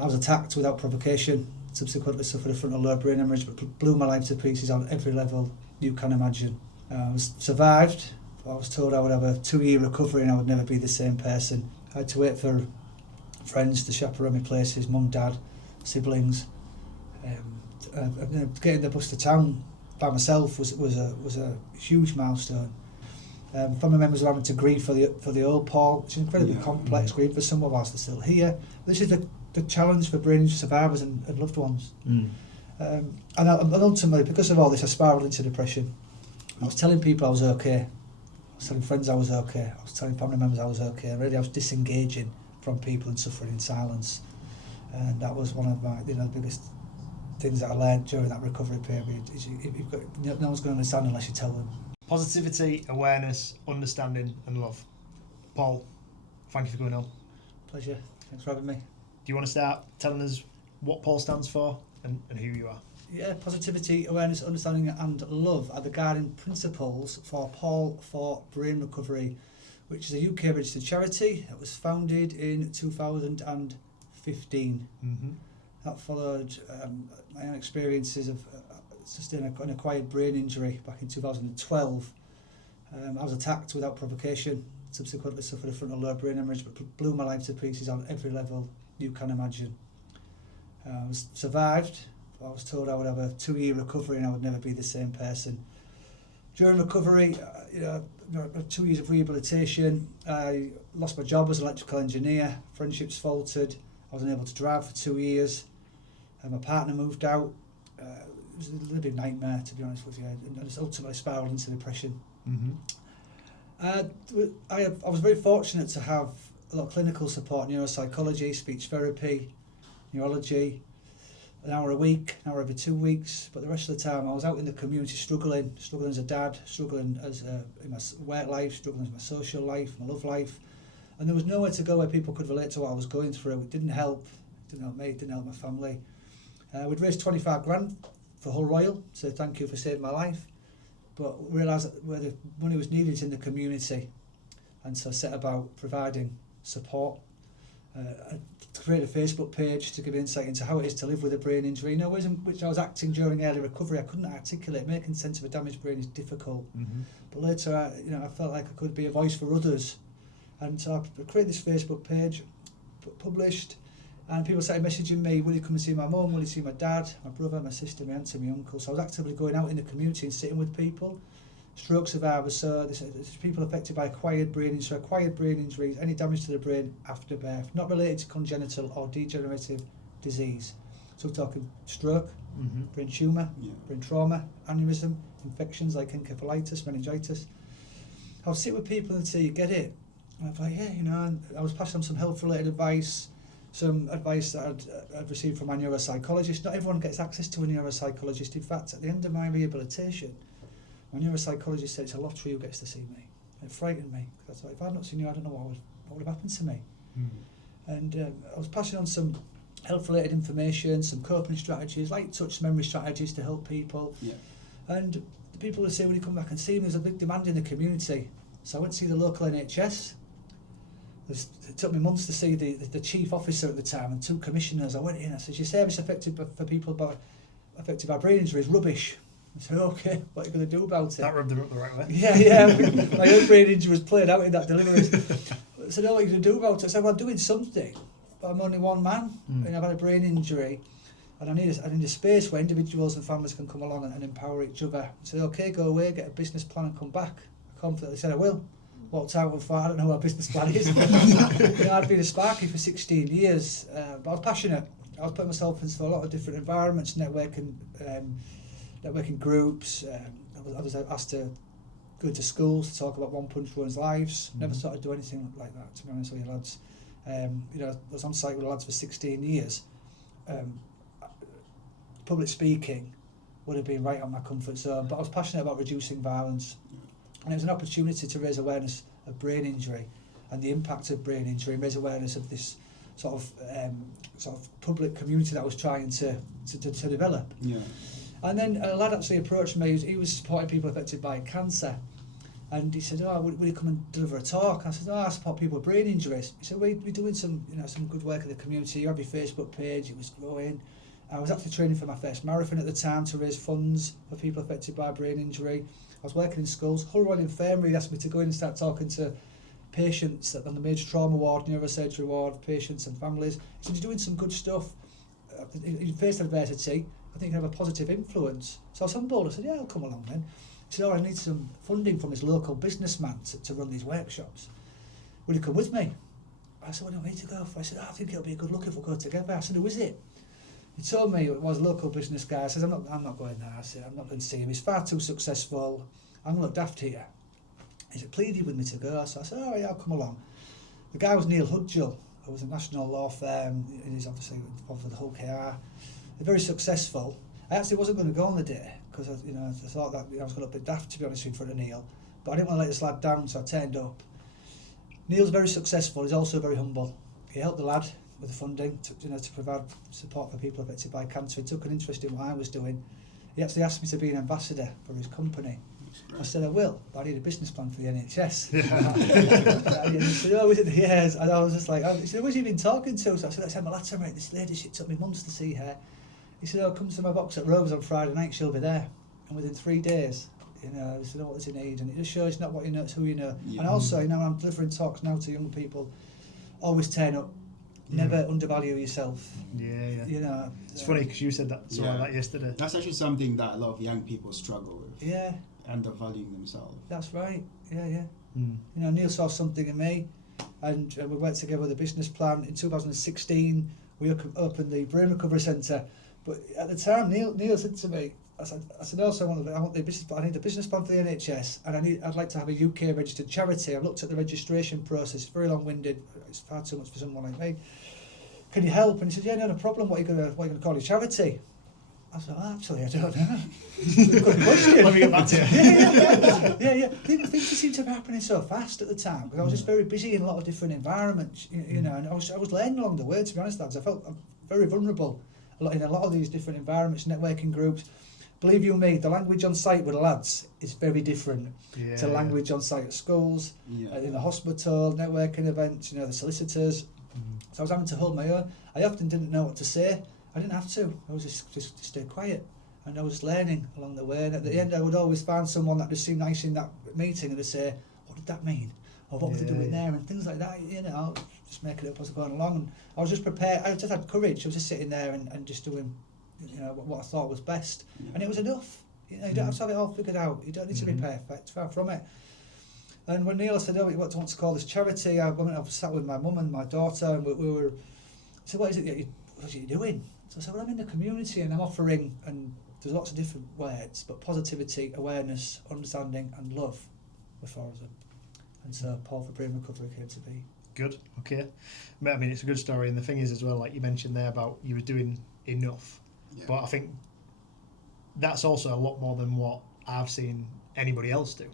I was attacked without provocation, subsequently suffered a frontal lobe brain hemorrhage, but blew my life to pieces on every level you can imagine. I was survived. I was told I would have a 2-year recovery and I would never be the same person. I had to wait for friends to chaperone me places, mum, dad, siblings. Getting the bus to town by myself was a huge milestone. Family members were having to grieve for the old Paul, which is incredibly complex, grief for someone whilst they're still here. This is the challenge for brain injury survivors and loved ones. And ultimately, because of all this, I spiralled into depression. I was telling people I was okay. I was telling friends I was okay. I was telling family members I was okay. Really, I was disengaging from people and suffering in silence. And that was one of my, the biggest things that I learned during that recovery period. Is no one's going to understand unless you tell them. Positivity, awareness, understanding and love. Paul, thank you for coming on. Pleasure. Thanks for having me. Do you want to start telling us what P.A.U.L stands for and who you are? Yeah, positivity, awareness, understanding and love are the guiding principles for P.A.U.L for Brain Recovery, which is a UK registered charity that was founded in 2015. That followed my own experiences of sustaining an acquired brain injury back in 2012. I was attacked without provocation, subsequently suffered a frontal lobe brain hemorrhage, but blew my life to pieces on every level you can imagine. I was survived. I was told I would have a 2-year recovery and I would never be the same person. During recovery, 2 years of rehabilitation, I lost my job as an electrical engineer, friendships faltered, I was unable to drive for 2 years, my partner moved out. It was a living nightmare, to be honest with you, and I just ultimately spiralled into depression. I was very fortunate to have a lot of clinical support, neuropsychology, speech therapy, neurology, an hour a week, an hour every 2 weeks, but the rest of the time I was out in the community struggling as a dad, struggling in my work life, struggling in my social life, my love life, and there was nowhere to go where people could relate to what I was going through. It didn't help me, it didn't help my family. We'd raised 25 grand for Hull Royal, so thank you for saving my life, but realised that where the money was needed in the community, and so set about providing support. I created a Facebook page to give insight into how it is to live with a brain injury. Ways in which I was acting during early recovery, I couldn't articulate. Making sense of a damaged brain is difficult. But later, I felt like I could be a voice for others, and so I created this Facebook page, published, and people started messaging me, will you come and see my mum, will you see my dad, my brother, my sister, my aunt and my uncle. So I was actively going out in the community and sitting with people, stroke survivors, so there's people affected by acquired brain injury. Acquired brain injuries, any damage to the brain after birth, not related to congenital or degenerative disease. So we're talking stroke, brain tumour, brain trauma, aneurysm, infections like encephalitis, meningitis. I would sit with people and say, you get it? And I'd be like, yeah, and I was passing on some health-related advice, some advice that I'd received from my neuropsychologist. Not everyone gets access to a neuropsychologist. In fact, at the end of my rehabilitation, my neuropsychologist said it's a lottery who gets to see me. It frightened me, because I thought, if I'd not seen you, I don't know what would have happened to me. And I was passing on some health-related information, some coping strategies, light touch memory strategies to help people. And the people would say, will you come back and see me? There's a big demand in the community. So I went to see the local NHS. It took me months to see the chief officer at the time and 2 commissioners. I went in, I said, your service affected for people affected by brain injury is rubbish. I said, okay, what are you going to do about it? That rubbed them up the right way. Yeah. My own brain injury was played out in that delivery. I said, what are you going to do about it? I said, well, I'm doing something, but I'm only one man, and I've had a brain injury, and I need a space where individuals and families can come along and empower each other. I said, okay, go away, get a business plan and come back. I confidently said, I will. Walked out and thought, I don't know what a business plan is. I'd been a Sparky for 16 years, but I was passionate. I was putting myself into a lot of different environments, networking groups. I was asked to go to schools to talk about One Punch Ruins Lives. Never thought I'd do anything like that, to be honest with you lads. I was on site with the lads for 16 years. Public speaking would have been right on my comfort zone, but I was passionate about reducing violence. And it was an opportunity to raise awareness of brain injury and the impact of brain injury, and raise awareness of this sort of public community that I was trying to develop. And then a lad actually approached me. He was supporting people affected by cancer, And he said, "Oh, will you come and deliver a talk?" I said, "Oh, I support people with brain injuries." He said, "We're doing some good work in the community. You have your Facebook page. It was growing. I was actually training for my first marathon at the time to raise funds for people affected by brain injury. I was working in schools. Hull Royal Infirmary asked me to go in and start talking to patients that on the major trauma ward, neurosurgery ward, patients and families." He said, "You're doing some good stuff. You faced adversity. I think you have a positive influence." So I was on board. I said, "Yeah, I'll come along then." He said, "Oh, I need some funding from this local businessman to run these workshops. Will you come with me?" I said, "What do I need to go for?" I said, "I think it'll be a good look if we go together." I said, "Who is it?" He told me it was a local business guy. I said, I'm not going there." I said, "I'm not going to see him. He's far too successful. I'm going to look daft here." He said, "Pleaded with me to go." So I said, "Oh yeah, I'll come along." The guy was Neil Hudgell, who was a national law firm. He's obviously involved with the Hull KR. They're very successful. I actually wasn't going to go on the day because I thought that I was going to look a bit daft, to be honest, in front of Neil. But I didn't want to let this lad down, so I turned up. Neil's very successful. He's also very humble. He helped the lad with the funding to provide support for people affected by cancer. He took an interest in what I was doing. He actually asked me to be an ambassador for his company. I said, "I will, but I need a business plan for the NHS." And he said, "Oh, is it?" Yes. And I was just like, he said, "Who's you been talking to?" So I said, "I said, my lad's mate, this lady, it took me months to see her." He said, "Oh, come to my box at Rovers on Friday night, she'll be there." And within 3 days, he said, "Oh, what does he need?" And it just shows not what you know, it's who you know. Yeah. And also, when I'm delivering talks now to young people, always turn up. Never undervalue yourself. Yeah. It's funny because you said that like that yesterday. That's actually something that a lot of young people struggle with. Yeah. Undervaluing themselves. That's right. Yeah. Neil saw something in me, and we worked together with a business plan. In 2016, we opened the Brain Recovery Centre. But at the time, Neil said to me, I said, "Also, I want the business plan. I need a business plan for the NHS, and I'd like to have a UK registered charity. I've looked at the registration process. It's very long-winded. It's far too much for someone like me. Can you help?" And he said, "Yeah, no problem. What are you gonna call your charity?" I said, "Oh, actually, I don't know." Good question. Let me get back to you. Yeah. Things just seem to be happening so fast at the time because I was just very busy in a lot of different environments, and I was learning along the way. To be honest, lads, I felt very vulnerable in a lot of these different environments, networking groups. Believe you me, the language on site with the lads is very different to language on site at schools, in the hospital, networking events, the solicitors. So I was having to hold my own. I often didn't know what to say. I didn't have to. I was just stay quiet. And I was learning along the way. And at the end, I would always find someone that just seemed nice in that meeting and they'd say, "What did that mean? Or what were they doing there?" And things like that, just making it up as I was going along. And I was just prepared. I just had courage. I was just sitting there and just doing what I thought was best. And it was enough. You don't have to have it all figured out. You don't need to be perfect, far from it. And when Neil said, "Oh, what do you want to call this charity?" I sat with my mum and my daughter, and we were. I said, "What is it you're doing?" So I said, "Well, I'm in the community and I'm offering," and there's lots of different words, but positivity, awareness, understanding, and love were four of them. And so P.A.U.L for Brain Recovery came to be. Good. Okay. I mean, it's a good story, and the thing is as well, like you mentioned there about you were doing enough. Yeah. But I think that's also a lot more than what I've seen anybody else do.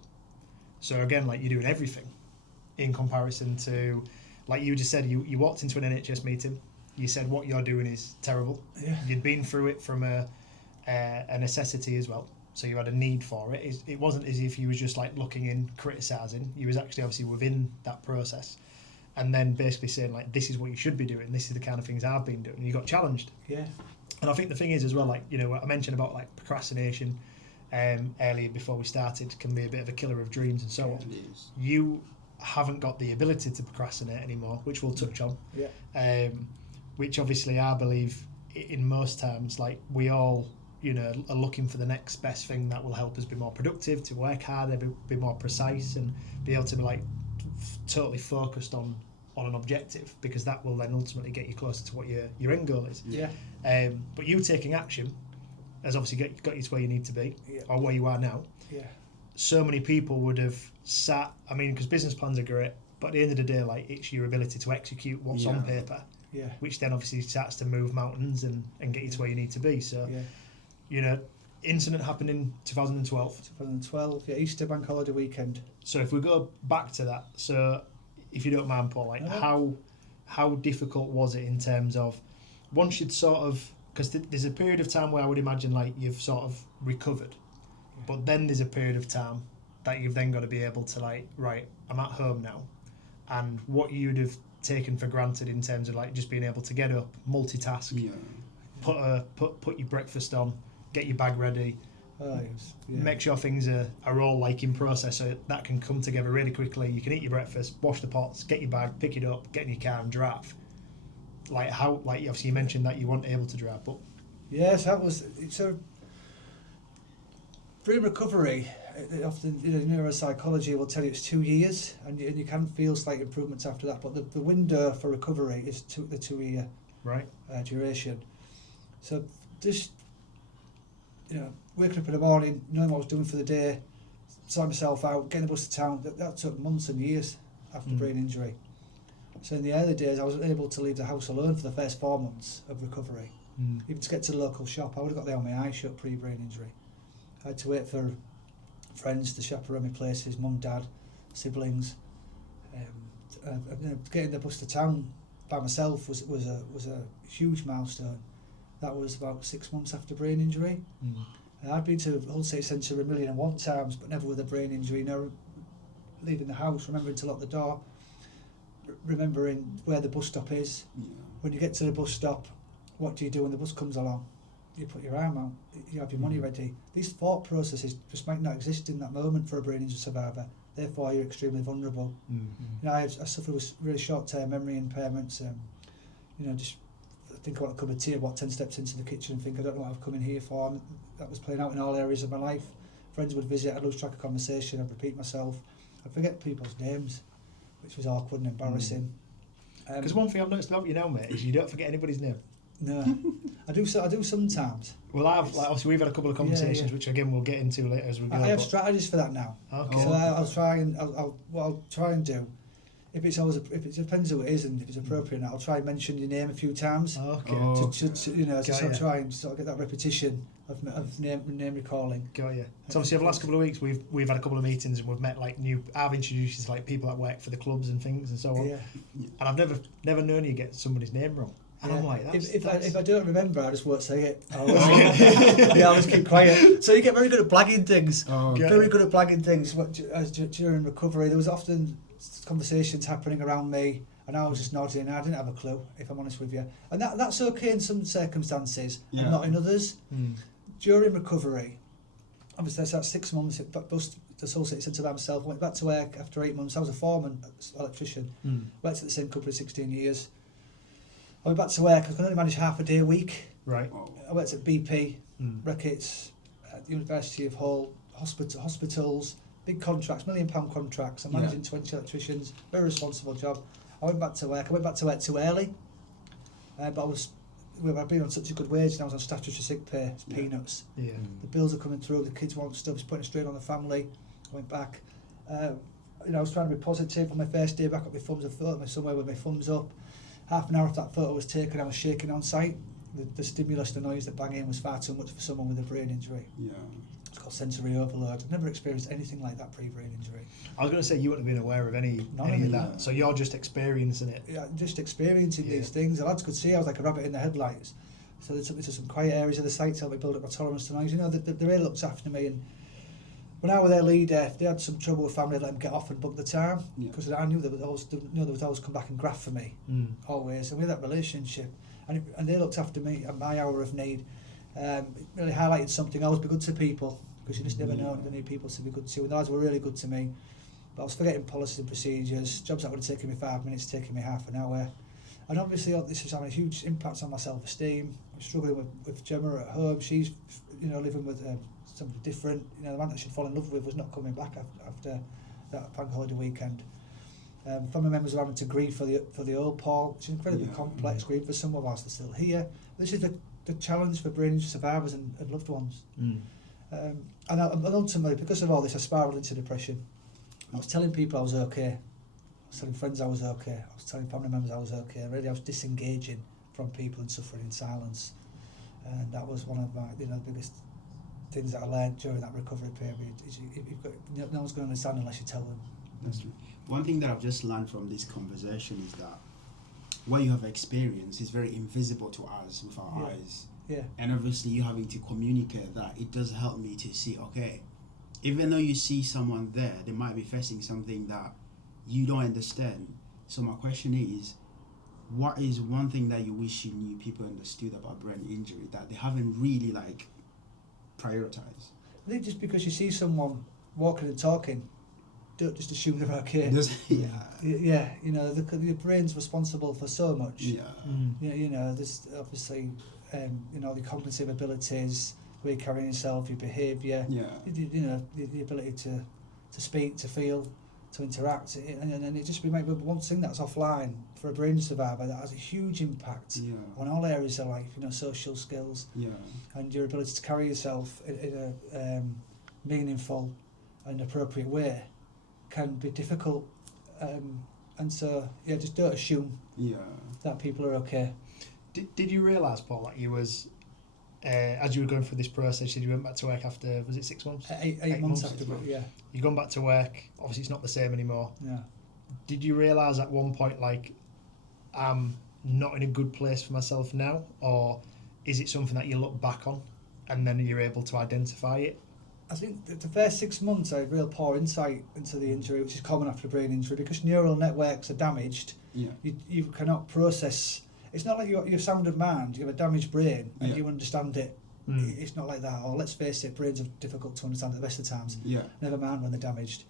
So again, like you're doing everything in comparison to, like you just said, you walked into an NHS meeting, you said what you're doing is terrible. Yeah. You'd been through it from a necessity as well. So you had a need for it. It wasn't as if you was just like looking in, criticising. You was actually obviously within that process. And then basically saying like, this is what you should be doing. This is the kind of things I've been doing. And you got challenged. Yeah. And I think the thing is as well, like, I mentioned about like procrastination earlier before we started can be a bit of a killer of dreams and so on. It is. You haven't got the ability to procrastinate anymore, which we'll touch on. Yeah. Which obviously I believe in most terms, like we all, are looking for the next best thing that will help us be more productive, to work harder, be more precise, and be able to be like totally focused on an objective, because that will then ultimately get you closer to what your end goal is. Yeah. But you taking action has obviously got you to where you need to be, or where you are now. Yeah. So many people would have sat, I mean, because business plans are great, but at the end of the day, like, it's your ability to execute what's on paper, which then obviously starts to move mountains and get you to where you need to be. So, incident happened in 2012. 2012, Easter bank holiday weekend. So if we go back to that, so if you don't mind, Paul, like how difficult was it in terms of once you'd sort of, because there's a period of time where I would imagine like you've sort of recovered, but then there's a period of time that you've then got to be able to like, right, I'm at home now, and what you'd have taken for granted in terms of like just being able to get up, multitask, put your breakfast on, get your bag ready, make sure things are all like in process, so that can come together really quickly. You can eat your breakfast, wash the pots, get your bag, pick it up, get in your car and drive. Like how, like obviously you mentioned that you weren't able to drive, but yes, that was so. Brain recovery, often neuropsychology will tell you it's 2 years, and you can feel slight improvements after that. But the window for recovery is the 2 year duration. So just waking up in the morning, knowing what I was doing for the day, sorting myself out, getting the bus to town, that took months and years after brain injury. So in the early days, I was able to leave the house alone for the first 4 months of recovery. Even to get to the local shop, I would have got there on my eyes shut pre-brain injury. I had to wait for friends to chaperone me places, mum, dad, siblings. Getting the bus to town by myself was a huge milestone. That was about 6 months after brain injury. I'd been to Hull City Centre 1,001 times, but never with a brain injury. Leaving the house, remembering to lock the door, remembering where the bus stop is. When you get to the bus stop, what do you do when the bus comes along? You put your arm out, you have your money ready. These thought processes just might not exist in that moment for a brain injury survivor. Therefore, you're extremely vulnerable. I suffer with really short-term memory impairments. Just think about a cup of tea, about 10 steps into the kitchen and think, I don't know what I've come in here for. That was playing out in all areas of my life. Friends would visit, I'd lose track of conversation, I'd repeat myself. I'd forget people's names, which was awkward and embarrassing. Because one thing I've noticed about you now, mate, is you don't forget anybody's name. No, I do sometimes. Well, obviously we've had a couple of conversations, which again we'll get into later as we go. I have strategies for that now. Okay. So I'll try and do. If it depends who it is and if it's appropriate, I'll try and mention your name a few times. Okay. To try and sort of get that repetition of name recalling. Got you. So obviously over the last couple of weeks we've had a couple of meetings and we've met I've introduced you to like people that work for the clubs and things and so on. And I've never known you get somebody's name wrong. And I'm like, if I don't remember, I just won't say it. I'll just keep quiet. So you get very good at blagging things. Very good at blagging things. During recovery, there was often conversations happening around me, and I was just nodding. I didn't have a clue, if I'm honest with you. And that's okay in some circumstances, and not in others. During recovery, obviously that's 6 months. The Hull City Centre by myself. I went back to work after 8 months. I was a foreman, electrician. Worked at the same company 16 years. I went back to work. I could only manage half a day a week. Right. I worked at BP, Reckitt's, at the University of Hull, hospitals, big contracts, £1 million contracts. I'm managing 20 electricians. Very responsible job. I went back to work. I went back to work too early, but I've been on such a good wage and I was on statutory sick pay. It's peanuts. Yeah. The bills are coming through. The kids want stuff. It's putting a strain on the family. I went back. I was trying to be positive. On my first day back up my thumbs, I felt somewhere with my thumbs up. Half an hour after that photo was taken, I was shaking on site. The stimulus, the noise, the banging was far too much for someone with a brain injury. It's called sensory overload. I've never experienced anything like that pre-brain injury. I was going to say you wouldn't have been aware of any of that. So you're just experiencing it. Yeah, just experiencing these things. The lads could see I was like a rabbit in the headlights. So they took me to some quiet areas of the site to help me build up my tolerance to noise. They really looked after me. And when I was their leader, if they had some trouble with family, I'd let them get off and book the time, because I knew they would always come back and graft for me, always. And we had that relationship, and they looked after me at my hour of need. It really highlighted something. Always be good to people, because you just never know. You need people to be good to. And the lads were really good to me, but I was forgetting policies and procedures. Jobs that would have taken me 5 minutes, taking me half an hour. And obviously, this is having a huge impact on my self-esteem. I'm struggling with Gemma at home. She's, living with somebody different. The man that she'd fallen in love with was not coming back after that bank holiday weekend. Family members are having to grieve for the old Paul. It's incredibly complex grief for someone whilst they're still here. This is the challenge for brain injury survivors and loved ones. And ultimately, because of all this, I spiralled into depression. I was telling people I was okay. I was telling friends I was okay. I was telling family members I was okay. Really, I was disengaging from people and suffering in silence. And that was one of my biggest things that I learned during that recovery period. Is no one's going to understand unless you tell them. That's true. One thing that I've just learned from this conversation is that what you have experienced is very invisible to us with our eyes. Yeah. And obviously you having to communicate that, it does help me to see, okay, even though you see someone there, they might be facing something that you don't understand. So my question is, what is one thing that you wish you knew people understood about brain injury that they haven't really like prioritized? I think just because you see someone walking and talking, don't just assume they're okay. Yeah, you know, your brain's responsible for so much. Yeah. You know, there's obviously, you know, the cognitive abilities, the way you carry yourself, your behaviour. Yeah. You know, the ability to speak, to feel, to interact, and it just might be one thing that's offline for a brain survivor that has a huge impact on all areas of life. You know, social skills, and your ability to carry yourself in a meaningful and appropriate way can be difficult, and so just don't assume that people are okay. Did you realise, Paul, that you was as you were going through this process, you went back to work after, was it 6 months? 8 months after, yeah. You've gone back to work, obviously it's not the same anymore. Yeah. Did you realise at one point, like, I'm not in a good place for myself now? Or is it something that you look back on and then you're able to identify it? I think the first 6 months I had real poor insight into the injury, which is common after a brain injury, because neural networks are damaged. You cannot process. It's not like you're sound of mind. You have a damaged brain and you understand it. It's not like that. Or let's face it, brains are difficult to understand at the best of times. Never mind when they're damaged.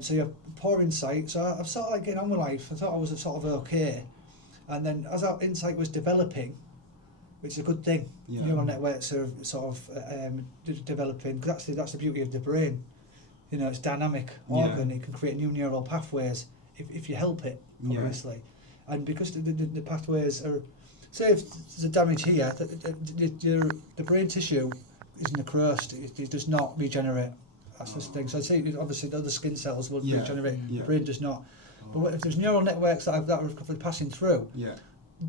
So you have poor insight. So I'm sort of like getting on with life. I thought I was sort of okay, and then as our insight was developing, which is a good thing. Neural networks are sort of developing. That's the beauty of the brain. You know, it's dynamic organ. It can create new neural pathways if you help it, obviously. And because the pathways are, say if there's a damage here, the brain tissue is necrosed. It does not regenerate. That's the thing. So I'd say obviously the other skin cells will regenerate. The brain does not. But if there's neural networks that are passing through,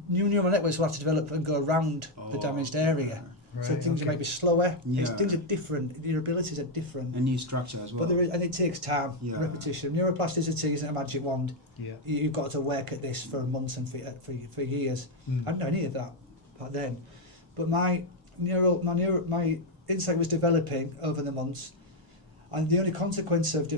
new neural networks will have to develop and go around the damaged area. Right, so things might be slower. Things are different. Your abilities are different. A new structure as well. But and it takes time, repetition. Neuroplasticity isn't a magic wand. You've got to work at this for months and for years. I didn't know any of that back then. But my insight was developing over the months, and the only consequence of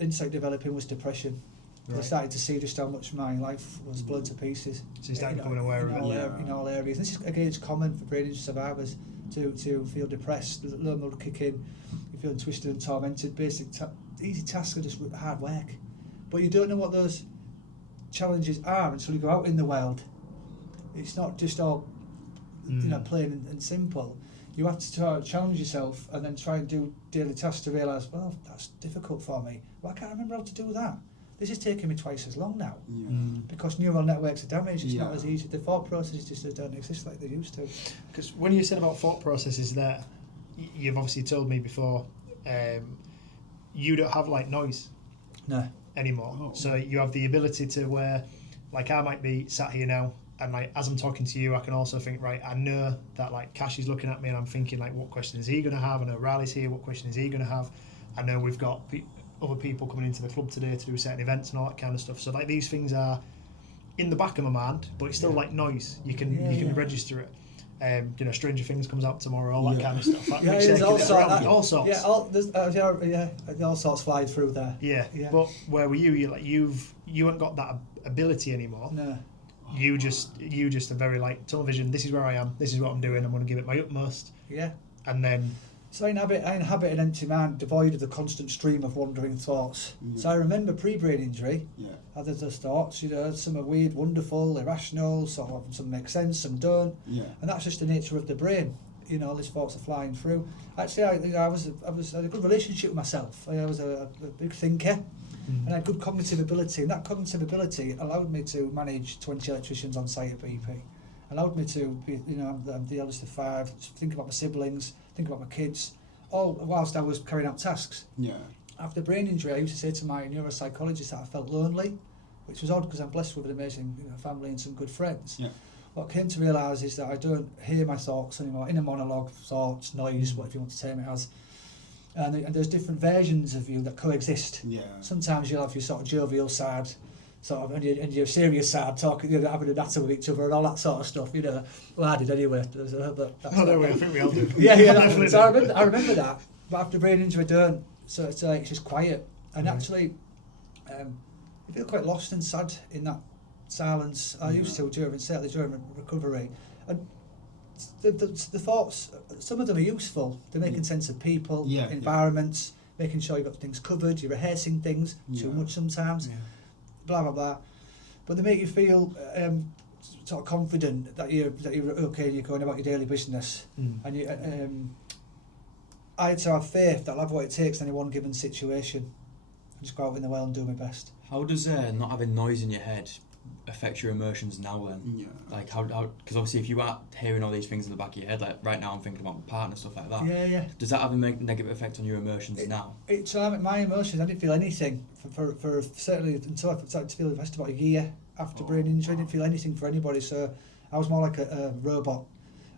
insight developing was depression. Right. I started to see just how much my life was blown to pieces. So you started becoming aware of it? In all areas. This is, again, it's common for brain injury survivors to feel depressed. The low mood kick in, you're feeling twisted and tormented. Easy tasks are just hard work. But you don't know what those challenges are until you go out in the world. It's not just all plain and simple. You have to try to challenge yourself and then try and do daily tasks to realise, well, that's difficult for me. Well, I can't remember how to do that. This is taking me twice as long now because neural networks are damaged. It's not as easy. The thought processes just don't exist like they used to. Because when you said about thought processes there, you've obviously told me before, you don't have like noise anymore. Oh. So you have the ability to where, like I might be sat here now and like as I'm talking to you, I can also think, right, I know that like Cash is looking at me and I'm thinking like, what question is he going to have? I know Riley's here, what question is he going to have? I know we've got other people coming into the club today to do certain events and all that kind of stuff. So like these things are in the back of my mind, but it's still like noise. You can register it. Stranger Things comes out tomorrow, all that kind of stuff. All sorts. All sorts fly through there. Yeah. But where were you? You haven't got that ability anymore. No. You just are very like tunnel vision. This is where I am. This is what I'm doing. I'm going to give it my utmost. Yeah. And then. So I inhabit an empty mind devoid of the constant stream of wandering thoughts. So I remember pre-brain injury, I had those thoughts, some are weird, wonderful, irrational, some make sense, some don't. And that's just the nature of the brain. All these thoughts are flying through. Actually, I had a good relationship with myself. I was a big thinker, and I had good cognitive ability. And that cognitive ability allowed me to manage 20 electricians on site at BP. Allowed me to be, I'm the eldest of 5, think about my siblings, think about my kids, all whilst I was carrying out tasks. After brain injury, I used to say to my neuropsychologist that I felt lonely, which was odd because I'm blessed with an amazing family and some good friends. What I came to realise is that I don't hear my thoughts anymore, inner monologue, thoughts, noise, whatever you want to term it as. And there's different versions of you that coexist. Sometimes you'll have your sort of jovial side, and your serious side, talking, having a natter with each other and all that sort of stuff. Well, I did anyway. I think we all do. Yeah. So I remember that. But after brain injury, I don't. So it's just quiet. And actually, you feel quite lost and sad in that silence. I used to certainly during recovery. And the thoughts, some of them are useful. They're making sense of people, environments, making sure you've got things covered, you're rehearsing things too much sometimes, blah, blah, blah. But they make you feel sort of confident that you're okay and you're going about your daily business. And you, I had to have faith that I'll have what it takes in any one given situation. I just go out in the world and do my best. How does not having noise in your head affect your emotions now then? Yeah. Like how because obviously if you are hearing all these things in the back of your head, like right now I'm thinking about my partner, stuff like that. Yeah. Does that have a negative effect on your emotions now? My emotions, I didn't feel anything for certainly until I started to feel the best about a year after brain injury. I didn't feel anything for anybody, so I was more like a robot.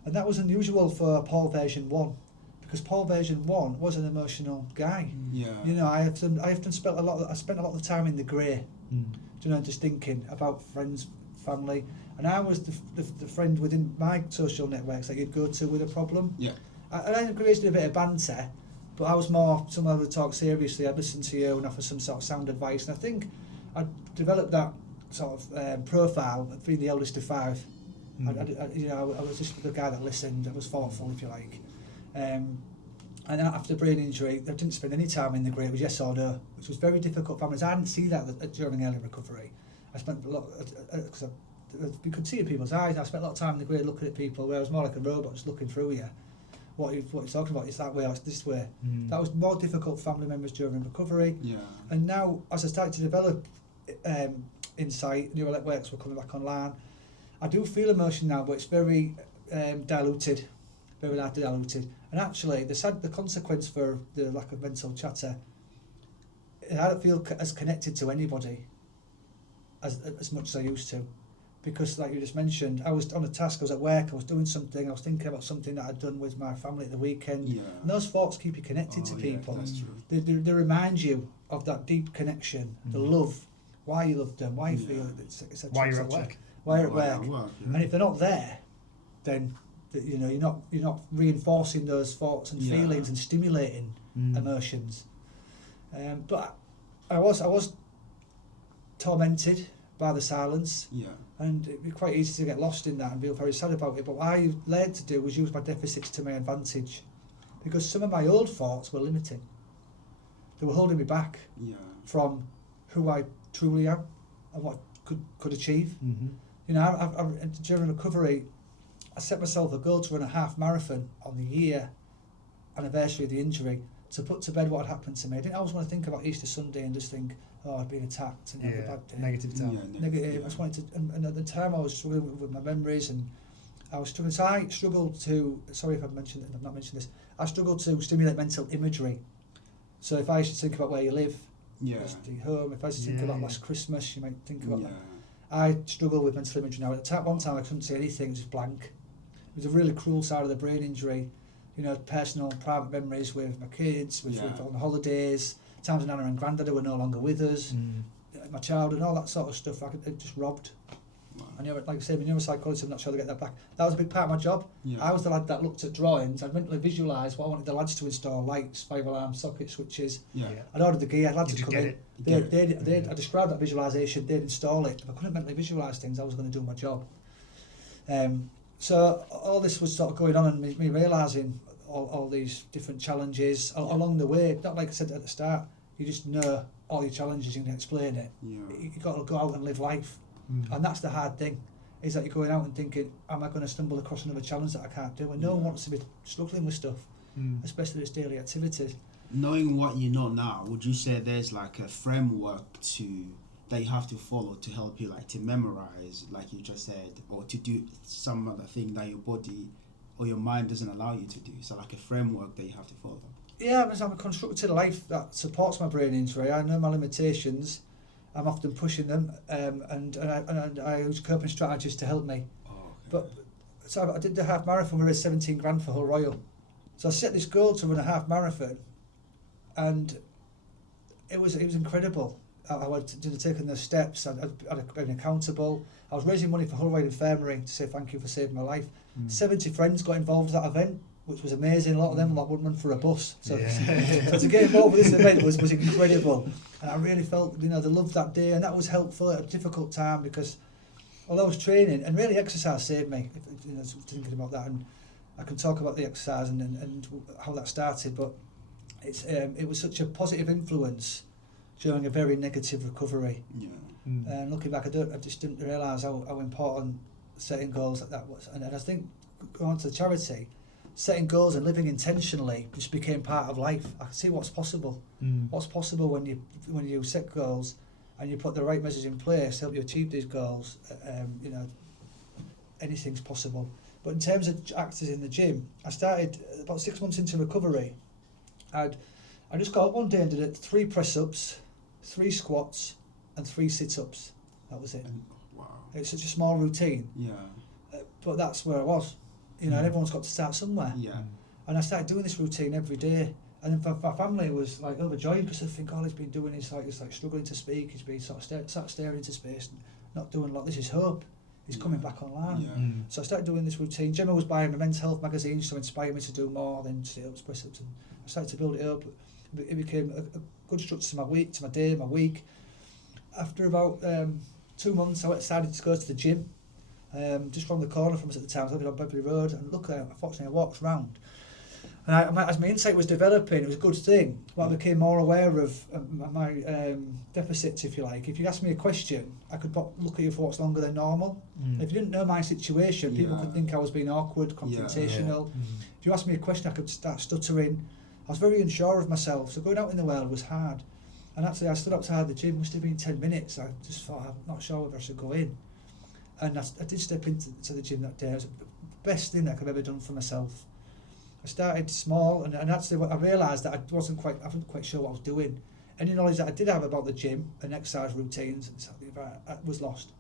And that was unusual for P.A.U.L version 1. Because P.A.U.L version 1 was an emotional guy. Yeah. You know, I spent a lot of the time in the grey. You know, just thinking about friends, family, and I was the friend within my social networks that you'd go to with a problem. Yeah. And I created a bit of banter, but I was more someone who would talk seriously. I'd listen to you and offer some sort of sound advice, and I think I developed that sort of profile of being the eldest of 5. I was just the guy that listened, that was thoughtful, if you like. And after brain injury, I didn't spend any time in the grey. It was yes or no, which was very difficult for me. I didn't see that during early recovery. I spent a lot, because you could see in people's eyes. I spent a lot of time in the grey looking at people, where I was more like a robot, just looking through you. What you're talking about is that way or it's this way. That was more difficult for family members during recovery. Yeah. And now, as I started to develop insight, neural networks were coming back online. I do feel emotion now, but it's very diluted. Very diluted, and actually the consequence for the lack of mental chatter, I don't feel as connected to anybody as much as I used to, because like you just mentioned, I was on a task, I was at work, I was doing something, I was thinking about something that I'd done with my family at the weekend, and those thoughts keep you connected to people. That's true. They remind you of that deep connection, the love, why you love them, why you feel it, why you're at work. Why you're at work. And if they're not there, then you know you're not reinforcing those thoughts and feelings and stimulating emotions. But I was tormented by the silence, and it'd be quite easy to get lost in that and feel very sad about it. But what I learned to do was use my deficits to my advantage, because some of my old thoughts were limiting. They were holding me back from who I truly am and what I could achieve. You know, I during recovery, I set myself a goal to run a half marathon on the year anniversary of the injury, to put to bed what had happened to me. I didn't always want to think about Easter Sunday and just think, oh, I'd been attacked and have a bad day. Negative time. Negative. I just wanted to, and at the time I was struggling with my memories, and I was struggling. So I struggled to, sorry if I've not mentioned this, I struggled to stimulate mental imagery. So if I used to think about where you live, your home, if I used to think about last Christmas, you might think about that. I struggle with mental imagery now. At one time I couldn't see anything, it was just blank. It was a really cruel side of the brain injury, you know, personal, private memories with my kids, with on holidays, times when Nana and Grandad were no longer with us, my childhood and all that sort of stuff. It just robbed. And like I said, with neuropsychology, I'm not sure they get that back. That was a big part of my job. I was the lad that looked at drawings. I'd mentally visualise what I wanted the lads to install: lights, 5-alarm socket switches. I'd ordered the gear, lads would come in. I described that visualisation, they'd install it. If I couldn't mentally visualise things, I was going to do my job. So all this was sort of going on, and me realising all these different challenges along the way. Not like I said at the start, you just know all your challenges, you can explain it. You've got to go out and live life. And that's the hard thing, is that you're going out and thinking, am I going to stumble across another challenge that I can't do? And no one wants to be struggling with stuff, especially its daily activities. Knowing what you know now, would you say there's like a framework that you have to follow to help you, like to memorize, like you just said, or to do some other thing that your body or your mind doesn't allow you to do? So like a framework that you have to follow. Yeah, I've constructed a life that supports my brain injury. I know my limitations. I'm often pushing them, and I use coping strategies to help me. But so I did the half marathon. We raised 17 grand for Hull Royal. So I set this goal to run a half marathon, and it was incredible. I went to taking those steps. I'd been accountable. I was raising money for Hull Royal Infirmary to say thank you for saving my life. 70 friends got involved in that event. which was amazing. A lot of them wouldn't run for a bus. So, Yeah. so to get involved with this event was incredible. And I really felt, they loved that day, and that was helpful at a difficult time, because although I was training, and really exercise saved me, thinking about that, and I can talk about the exercise and how that started, but it was such a positive influence during a very negative recovery. Yeah. And looking back, I just didn't realise how important setting goals like that was. And I think, going on to the charity, setting goals and living intentionally just became part of life. I could see what's possible. What's possible when you set goals and you put the right measures in place to help you achieve these goals. Anything's possible. But in terms of actors in the gym, I started about 6 months into recovery. I just got up one day and did 3 press-ups, 3 squats, and 3 sit-ups. That was it. Wow. It's such a small routine, Yeah. but that's where I was. And everyone's got to start somewhere. Yeah. And I started doing this routine every day. And my family was like overjoyed, because they think, all he's been doing is he's struggling to speak. He's been sort of sat staring into space, and not doing a lot. This is hope. He's coming back online. Yeah. So I started doing this routine. Gemma was buying me men's health magazines to inspire me to do more than sit-ups, press-ups, and I started to build it up. It became a good structure to my week, to my day, my week. After about 2 months, I decided to go to the gym, just from the corner from us at the time. I was living on Beverly Road, and unfortunately I walked round. And as my insight was developing, it was a good thing. But I became more aware of my deficits, if you like. If you asked me a question, I could look at you for what's longer than normal. If you didn't know my situation, people could think I was being awkward, confrontational. If you asked me a question, I could start stuttering. I was very unsure of myself, so going out in the world was hard. And actually, I stood outside the gym, must have been 10 minutes. I just thought, I'm not sure whether I should go in. And I did step into the gym that day. It was the best thing that I've ever done for myself. I started small, and actually I realised that I wasn't quite sure what I was doing. Any knowledge that I did have about the gym and exercise routines and stuff like that, I was lost.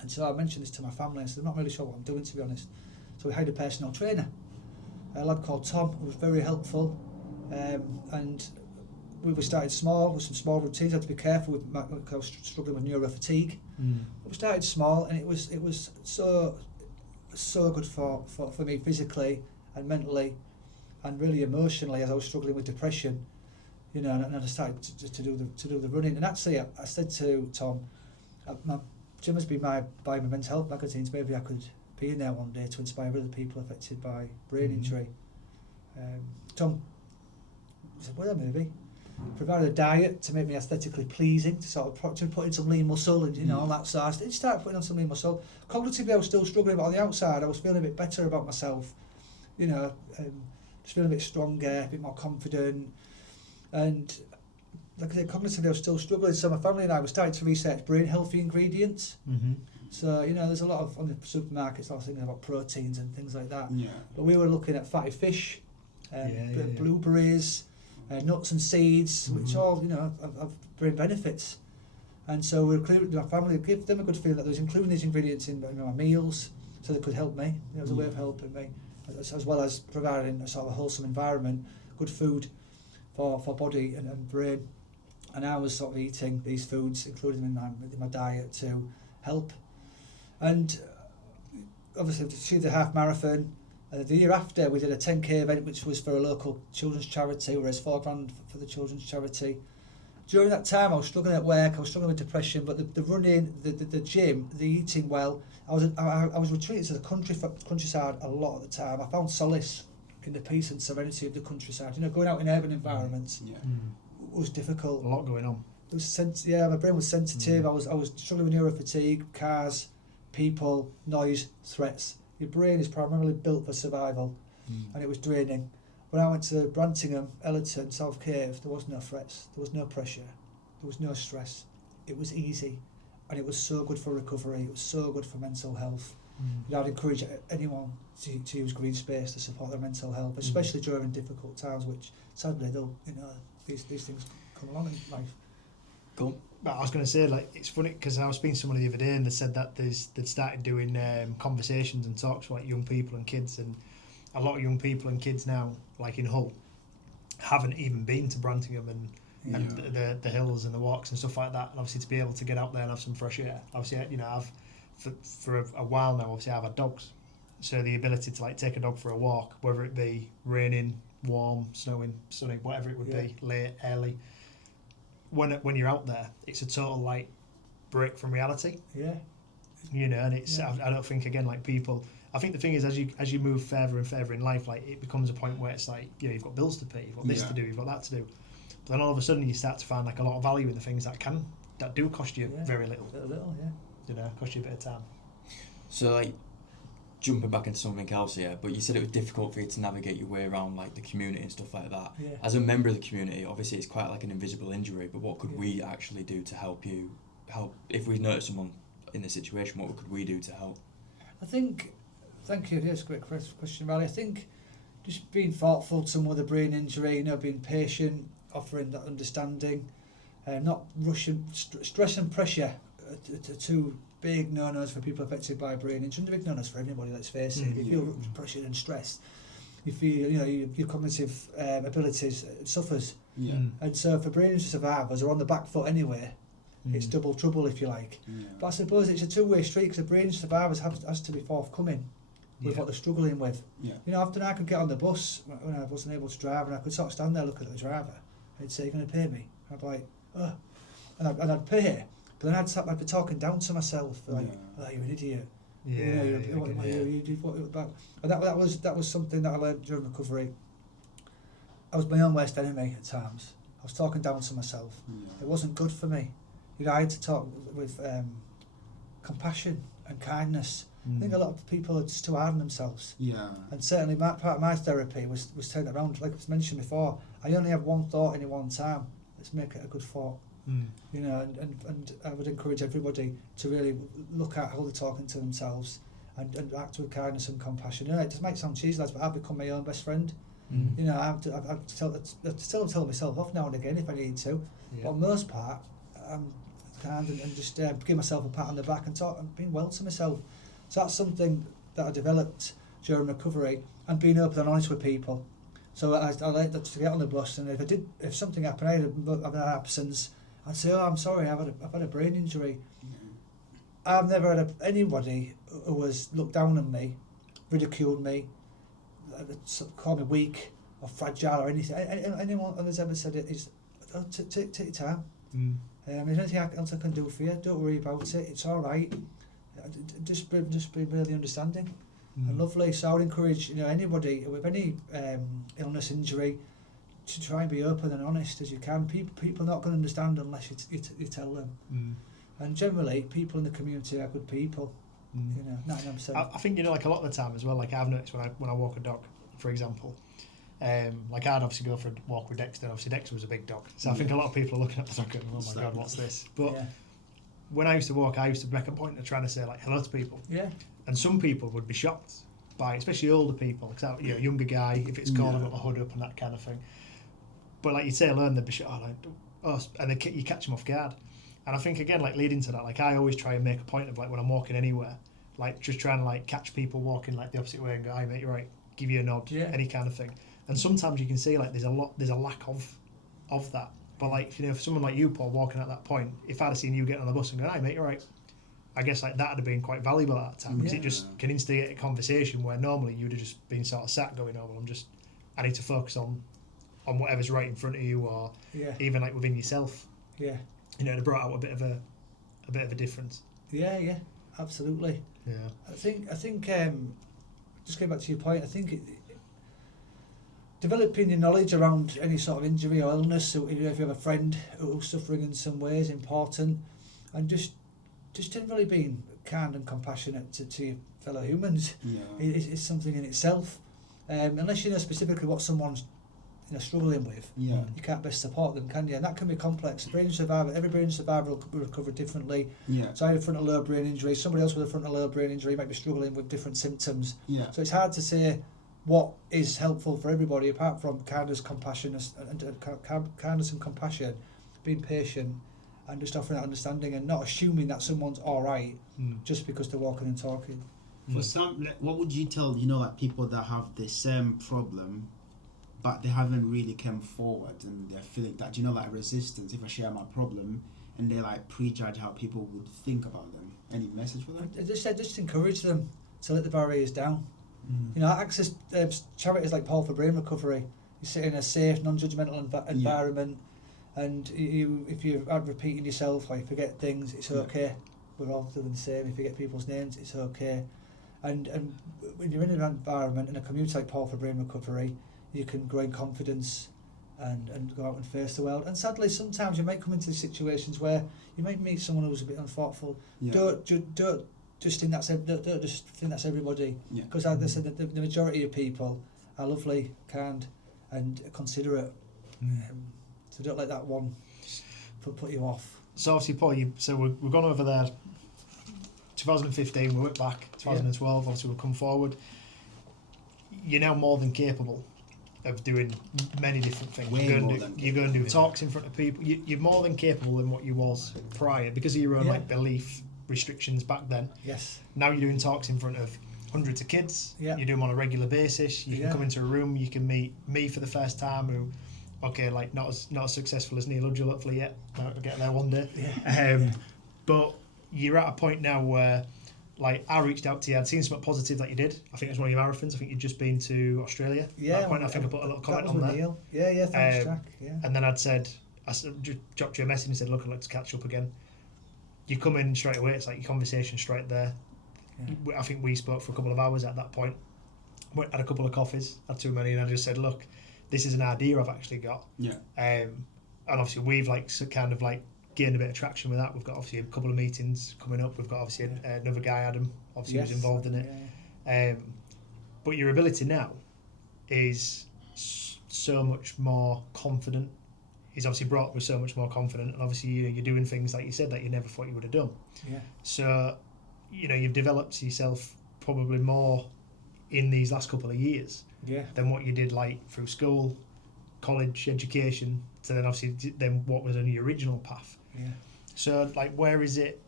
And so I mentioned this to my family, and I said, I'm not really sure what I'm doing, to be honest. So we hired a personal trainer, a lad called Tom, who was very helpful. And we started small, with some small routines. I had to be careful with I was struggling with neuro-fatigue. But we started small, and it was so good for me physically and mentally, and really emotionally, as I was struggling with depression. And I started to do the running. And actually, I said to Tom, Jim has been buying my men's health magazines. Maybe I could be in there one day to inspire other people affected by brain injury. Tom said, well, maybe. Provided a diet to make me aesthetically pleasing, to sort of to put in some lean muscle and all that sort of stuff. I started putting on some lean muscle. Cognitively, I was still struggling, but on the outside, I was feeling a bit better about myself. Just feeling a bit stronger, a bit more confident. And like I said, cognitively, I was still struggling. So my family and I were starting to research brain healthy ingredients. So there's a lot of on the supermarkets, I was thinking about proteins and things like that. But we were looking at fatty fish, blueberries, nuts and seeds, which all have brain benefits. And so my family give them a good feeling that there was including these ingredients in my meals, so they could help me. It was a way of helping me, as well as providing a sort of a wholesome environment, good food for body and brain. And I was sort of eating these foods, including them in my diet to help. And obviously, to achieve the half marathon. The year after, we did a 10k event, which was for a local children's charity. We raised $4,000 for the children's charity. During that time, I was struggling at work. I was struggling with depression, but the running, the gym, the eating well. I was retreating to the countryside a lot of the time. I found solace in the peace and serenity of the countryside. Going out in urban environments was difficult. A lot going on. It was my brain was sensitive. I was struggling with neuro-fatigue, cars, people, noise, threats. Your brain is primarily built for survival, and it was draining. When I went to Brantingham, Ellerton, South Cave, there was no threats, there was no pressure, there was no stress. It was easy, and it was so good for recovery. It was so good for mental health. I'd encourage anyone to use green space to support their mental health, especially during difficult times, which sadly these things come along in life. Cool. But I was going to say, it's funny because I was speaking to someone the other day, and they said that they'd started doing conversations and talks with young people and kids, and a lot of young people and kids now, like in Hull, haven't even been to Brantingham and the hills and the walks and stuff like that. And obviously, to be able to get out there and have some fresh air. Obviously, I've for a while now. Obviously, I've had dogs, So the ability to like take a dog for a walk, whether it be raining, warm, snowing, sunny, whatever it would be, late, early. When you're out there, it's a total like break from reality. Yeah. You know, and it's I don't think again like people. I think the thing is, as you move further and further in life, like it becomes a point where it's like, you know, you've got bills to pay, you've got this to do, you've got that to do. But then all of a sudden you start to find like a lot of value in the things that do cost you very little. Little, yeah. You know, cost you a bit of time. So like jumping back into something else here, but you said it was difficult for you to navigate your way around like the community and stuff like that. Yeah. As a member of the community, obviously it's quite like an invisible injury, but what could we actually do to help if we notice someone in this situation, what could we do to help? I think, thank you, that's a great question, Riley. I think just being thoughtful to someone with a brain injury, you know, being patient, offering that understanding, not rushing. Stress and pressure are two big no-nos for people affected by brain injury. Big no-nos for everybody, let's face it. If you feel pressured and stressed, you feel, you know, your cognitive abilities suffers. Yeah. And so for brain injury survivors who are on the back foot anyway, it's double trouble, if you like. Yeah. But I suppose it's a two-way street, because the brain injury survivors has to be forthcoming with what they're struggling with. Yeah. You know, often I could get on the bus when I wasn't able to drive, and I could sort of stand there looking at the driver, and he'd say, "You're going to pay me?" I'd be like, "Oh," and I'd pay, but then I'd be talking down to myself, like, "Oh, you're an idiot." That was something that I learned during recovery. I was my own worst enemy at times. I was talking down to myself. It wasn't good for me. You know, I had to talk with compassion and kindness. I think a lot of people are just too hard on themselves. Yeah. And certainly part of my therapy was turned around, like I was mentioned before, I only have one thought any one time. Let's make it a good thought. You know, and I would encourage everybody to really look at how they're talking to themselves and act with kindness and compassion. You know, it just might sound cheesy, lads, but I've become my own best friend. You know, I have to still tell myself off now and again if I need to. But on most part, I'm kind and just give myself a pat on the back and talk and being well to myself. So that's something that I developed during recovery, and being open and honest with people. So I like to get on the bus, and if something happened, I had an absence, I'd say, "Oh, I'm sorry, I've had a brain injury." I've never had anybody who has looked down on me, ridiculed me, called me weak or fragile or anything. Anyone who's ever said it is, "Oh, take your time. If there's anything else I can do for you, don't worry about it. It's all right." Just be really understanding and lovely. So I would encourage, you know, anybody with any illness, injury, to try and be open and honest as you can. People are not going to understand unless you tell them. And generally, people in the community are good people. You know, 99%. I think, you know, like a lot of the time as well. Like I've noticed when I walk a dog, for example. Like I'd obviously go for a walk with Dexter. Obviously Dexter was a big dog, so I think a lot of people are looking at the dog going, "Oh my God, what's this?" But when I used to walk, I used to make a point of trying to say like hello to people. Yeah. And some people would be shocked by, especially older people, because you know, younger guy, if it's cold, I've got my hood up and that kind of thing. But like you say, hello, and they'd be shocked, and then you catch them off guard. And I think again, like leading to that, like I always try and make a point of like when I'm walking anywhere, like just trying to like catch people walking like the opposite way and go, "Hey mate, you're right," give you a nod, any kind of thing. And sometimes you can see like there's a lack of that. But like, you know, for someone like you, Paul, walking at that point, if I'd have seen you get on the bus and go, "Hey mate, you're right," I guess like that would have been quite valuable at that time, because it just can instigate a conversation where normally you'd have just been sort of sat going, "Oh well, I need to focus on whatever's right in front of you," or even like within yourself. Yeah. You know, it brought out a bit of a difference. Yeah, absolutely. Yeah. I think just going back to your point, I think developing your knowledge around any sort of injury or illness, so if you have a friend who's suffering in some way, is important, and just generally being kind and compassionate to your fellow humans is something in itself. Unless you know specifically what someone's struggling with, you can't best support them, can you? And that can be complex. Every brain survivor will recover differently. So I have a frontal lobe brain injury, somebody else with a frontal lobe brain injury might be struggling with different symptoms. So it's hard to say what is helpful for everybody, apart from kindness, compassion, kindness and compassion, being patient, and just offering that understanding, and not assuming that someone's all right just because they're walking and talking. For some, what would you tell like people that have the same problem, but they haven't really come forward, and they're feeling that like resistance if I share my problem, and they like prejudge how people would think about them? Any message for them? Just encourage them to let the barriers down. You know, access charities like P.A.U.L For Brain Recovery. You sit in a safe, non-judgmental environment, and if you're repeating yourself, like forget things, it's okay. We're all doing the same. If you forget people's names, it's okay. And when you're in an environment, in a community like P.A.U.L For Brain Recovery, you can grow in confidence and go out and face the world. And sadly, sometimes you might come into situations where you might meet someone who's a bit unthoughtful. Don't just think that's don't just think that's everybody. Because like I said, the majority of people are lovely, kind, and considerate. So don't let that one put you off. So obviously, Paul, we've gone over there. 2015, we went back. 2012, obviously, we've come forward. You're now more than capable of doing many different things. You're going to do talks in front of people. You're more than capable than what you was prior because of your own like belief restrictions back then. Yes. Now you're doing talks in front of hundreds of kids. Yeah. You do them on a regular basis. You can come into a room. You can meet me for the first time, who, okay, like not as successful as Neil Udgell hopefully yet. I'll get there one day. But you're at a point now where, like, I reached out to you. I'd seen something positive that you did. I think it was one of your marathons. I think you'd just been to Australia. Yeah. At that point, I think I put a little comment on there. Neil. Yeah. Thanks, Jack. Yeah. And then I just dropped you a message and said, look, I'd like to catch up again. You come in straight away. It's like your conversation straight there. Yeah. I think we spoke for a couple of hours at that point. Had a couple of coffees, had too many, and I just said, look, this is an idea I've actually got. Yeah. And obviously we've kind of gained a bit of traction with that. We've got obviously a couple of meetings coming up. We've got obviously another guy, Adam, obviously who's involved in it. Yeah. But your ability now is so much more confident. He's obviously brought up with so much more confident, and obviously you're doing things like you said that you never thought you would have done. Yeah. So, you've developed yourself probably more in these last couple of years than what you did through school, college, education, to then obviously then what was on your original path. Yeah. So where is it?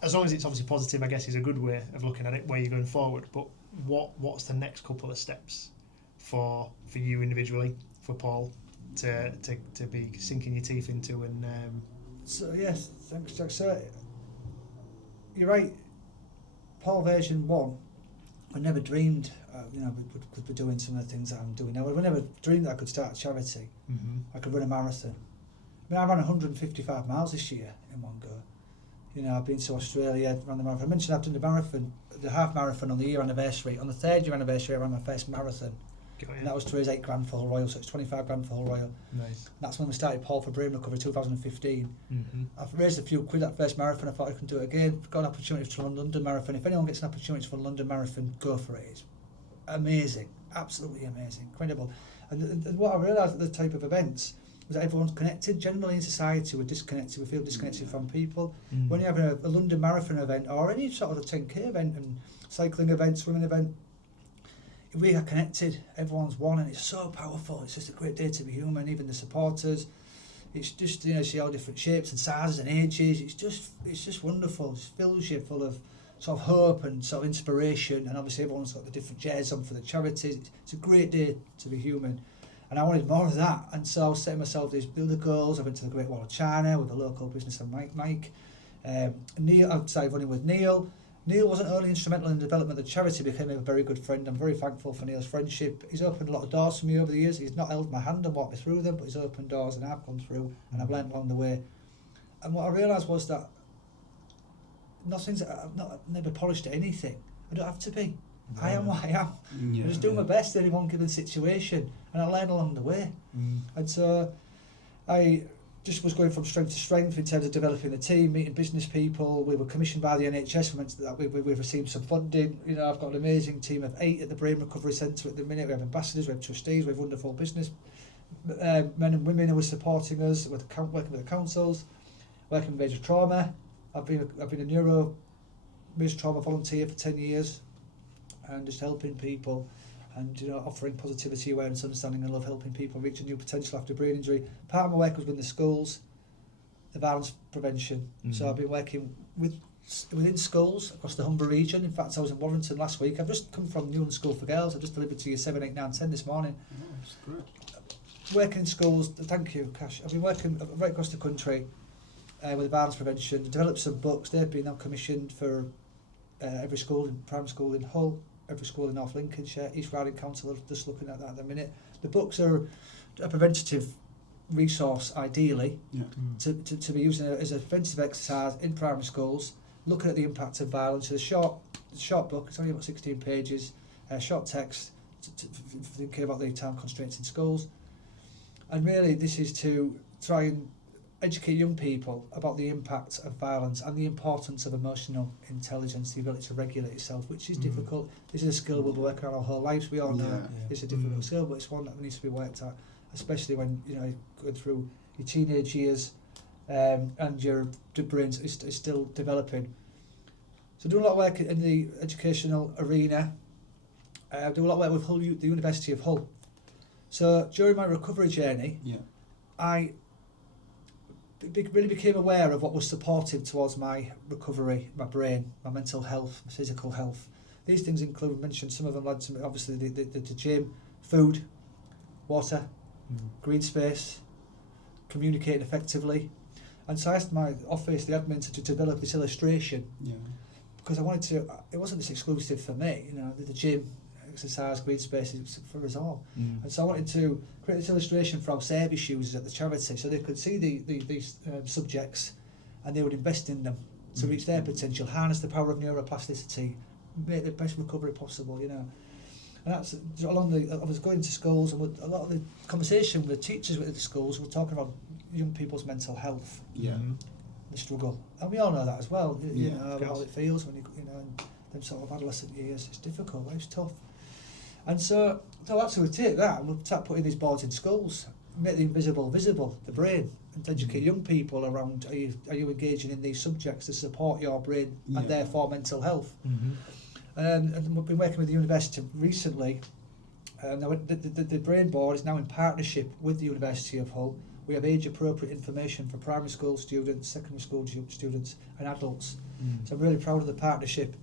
As long as it's obviously positive, I guess is a good way of looking at it. Where you're going forward, but what's the next couple of steps for you individually, for Paul, to be sinking your teeth into and. So yes, thanks, Jack. So you're right. Paul version 1, I never dreamed, we could be doing some of the things that I'm doing now. I never dreamed that I could start a charity. Mm-hmm. I could run a marathon. I ran 155 miles this year in one go. I've been to Australia, ran the marathon. I mentioned I've done the marathon, the half marathon on the year anniversary. On the 3rd year anniversary, I ran my first marathon. And that was to raise $8,000 for Hull Royal, so it's $25,000 for Hull Royal. Nice. And that's when we started P.A.U.L For Brain Recovery 2015. Mm-hmm. I've raised a few quid that first marathon. I thought I could do it again. Got an opportunity to run a London marathon. If anyone gets an opportunity for a London marathon, go for it. It's amazing, absolutely amazing, incredible. And what I realised at the type of events was that everyone's connected. Generally in society, we're disconnected. We feel disconnected from people. Mm-hmm. When you have a London marathon event or any sort of a 10k event and cycling event, swimming event, we are connected, everyone's one, and it's so powerful. It's just a great day to be human, even the supporters. It's just, see all different shapes and sizes and ages. It's just wonderful. It fills you full of sort of hope and sort of inspiration, and obviously everyone's got the different jerseys on for the charities. It's a great day to be human. And I wanted more of that, and so I was setting myself these other goals. I went to the Great Wall of China with a local businessman, Mike. Neil, I started running with Neil. Neil wasn't only instrumental in the development of the charity, became a very good friend. I'm very thankful for Neil's friendship. He's opened a lot of doors for me over the years. He's not held my hand and walked me through them, but he's opened doors and I've gone through and I've learned along the way. And what I realised was that I've never polished at anything. I don't have to be. Yeah. I am what I am. Yeah, I just do my best in any one given situation, and I learn along the way. And so I just was going from strength to strength in terms of developing the team, meeting business people. We were commissioned by the NHS. We've received some funding. I've got an amazing team of 8 at the Brain Recovery Centre at the minute. We have ambassadors, we have trustees, we have wonderful business men and women who are supporting us, working with the councils, working with major trauma. I've been a major trauma volunteer for 10 years, and just helping people. And offering positivity, awareness, understanding and love, helping people reach a new potential after brain injury. Part of my work was within the schools, the violence prevention. Mm-hmm. So I've been working within schools across the Humber region. In fact, I was in Warrington last week. I've just come from Newland School for Girls. I've just delivered to year 7, 8, 9, 10 this morning. Oh, that's good. Working in schools, thank you, Cash. I've been working right across the country with violence prevention, developed some books. They've been now commissioned for every school, primary school in Hull. every school in North Lincolnshire. East Riding Council are just looking at that at the minute. The books are a preventative resource, ideally, to be used as a preventative exercise in primary schools, looking at the impact of violence. So the short book, it's only about 16 pages, short text, thinking about the time constraints in schools. And really this is to try and educate young people about the impact of violence and the importance of emotional intelligence, the ability to regulate yourself, which is difficult. This is a skill we'll be working on our whole lives. We all know it's a difficult skill, but it's one that needs to be worked at, especially when you're going through your teenage years and your brain is still developing. So doing a lot of work in the educational arena. Do a lot of work with Hull, the University of Hull. So during my recovery journey, I really became aware of what was supportive towards my recovery, my brain, my mental health, my physical health. These things include, mentioned some of them, led to obviously the gym, food, water, green space, communicating effectively. And so I asked my office, the admin, to develop this illustration because I wanted to, it wasn't just exclusive for me, the gym, exercise, green spaces for us all. And so I wanted to create this illustration for our service users at the charity so they could see these subjects and they would invest in them to reach their potential, harness the power of neuroplasticity, make the best recovery possible, And that's I was going to schools, and with a lot of the conversation with the teachers at the schools were talking about young people's mental health, the struggle, and we all know that as well. How it feels when in them sort of adolescent years. It's difficult, it's tough. And so that's how we take that and we'll start putting these boards in schools, make the invisible visible, the brain, and educate young people around are you engaging in these subjects to support your brain and therefore mental health. And we've been working with the university recently. The brain board is now in partnership with the University of Hull. We have age appropriate information for primary school students, secondary school students and adults. So I'm really proud of the partnership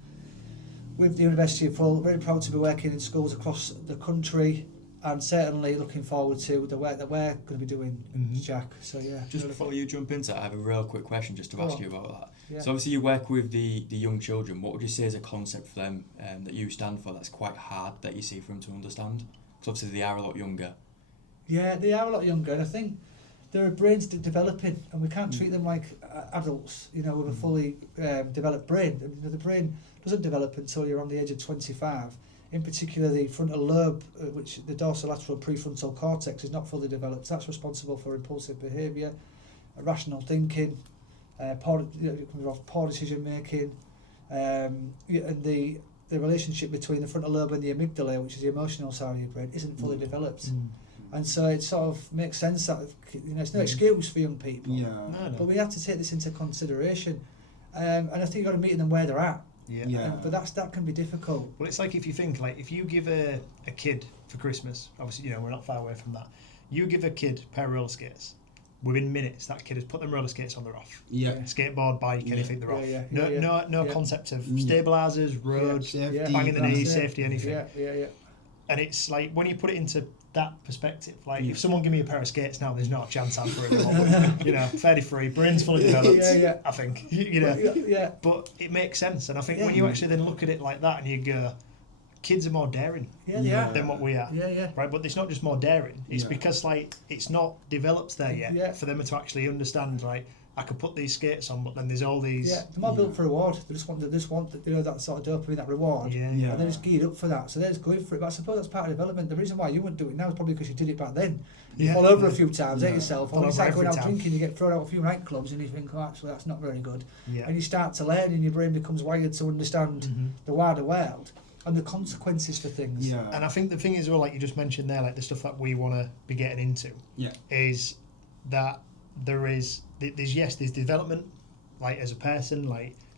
with the University of Hull. Very proud to be working in schools across the country, and certainly looking forward to the work that we're going to be doing, Jack. So Just before you jump into that, I have a real quick question just to ask you about that. Yeah. So obviously you work with the young children. What would you say is a concept for them that you stand for that's quite hard that you see for them to understand? Because obviously they are a lot younger. Yeah, they are a lot younger, and I think their brains developing, and we can't treat them like adults, with a fully developed brain. The brain doesn't develop until you're on the age of 25. In particular, the frontal lobe, which the dorsolateral prefrontal cortex is not fully developed. That's responsible for impulsive behaviour, rational thinking, poor decision making, and the relationship between the frontal lobe and the amygdala, which is the emotional side of your brain, isn't fully developed. And so it sort of makes sense that it's no excuse for young people. But we have to take this into consideration, and I think you've got to meet them where they're at. But that can be difficult. Well, it's like if you think, like, if you give a kid for Christmas, obviously, we're not far away from that. You give a kid a pair of roller skates. Within minutes, that kid has put them roller skates on, they're off. Skateboard, bike, anything, they're off. No concept of stabilisers, roads, banging the knees, safety, anything. And it's like, when you put it into that perspective, like if someone give me a pair of skates now, there's not a chance I'm for it. Fairly free, brain's fully developed. I think but it makes sense, and I think when you actually then look at it like that and you go, kids are more daring than what we are, right? But it's not just more daring, it's because like it's not developed there yet for them to actually understand, like, I could put these skates on, but then there's all these. They're more built for reward. They just want that sort of dopamine, that reward, and they're just geared up for that. So they're just going for it. But I suppose that's part of development. The reason why you wouldn't do it now is probably because you did it back then. You fall over a few times, hit yourself, or you start going out drinking, you get thrown out a few nightclubs, and you think, oh, actually, that's not very good. And you start to learn, and your brain becomes wired to understand the wider world and the consequences for things. And I think the thing is, well, like you just mentioned there, like the stuff that we want to be getting into, is that there's development, like as a person,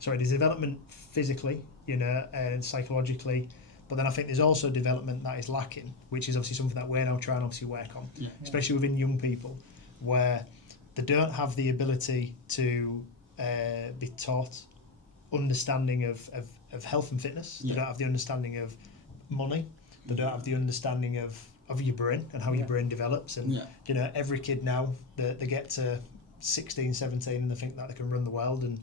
there's development physically, and psychologically, but then I think there's also development that is lacking, which is obviously something that we're now trying to obviously work on, especially within young people, where they don't have the ability to be taught understanding of health and fitness. They don't have the understanding of money. They don't have the understanding of your brain and how your brain develops. And every kid now, they get to 16, 17 and they think that they can run the world, and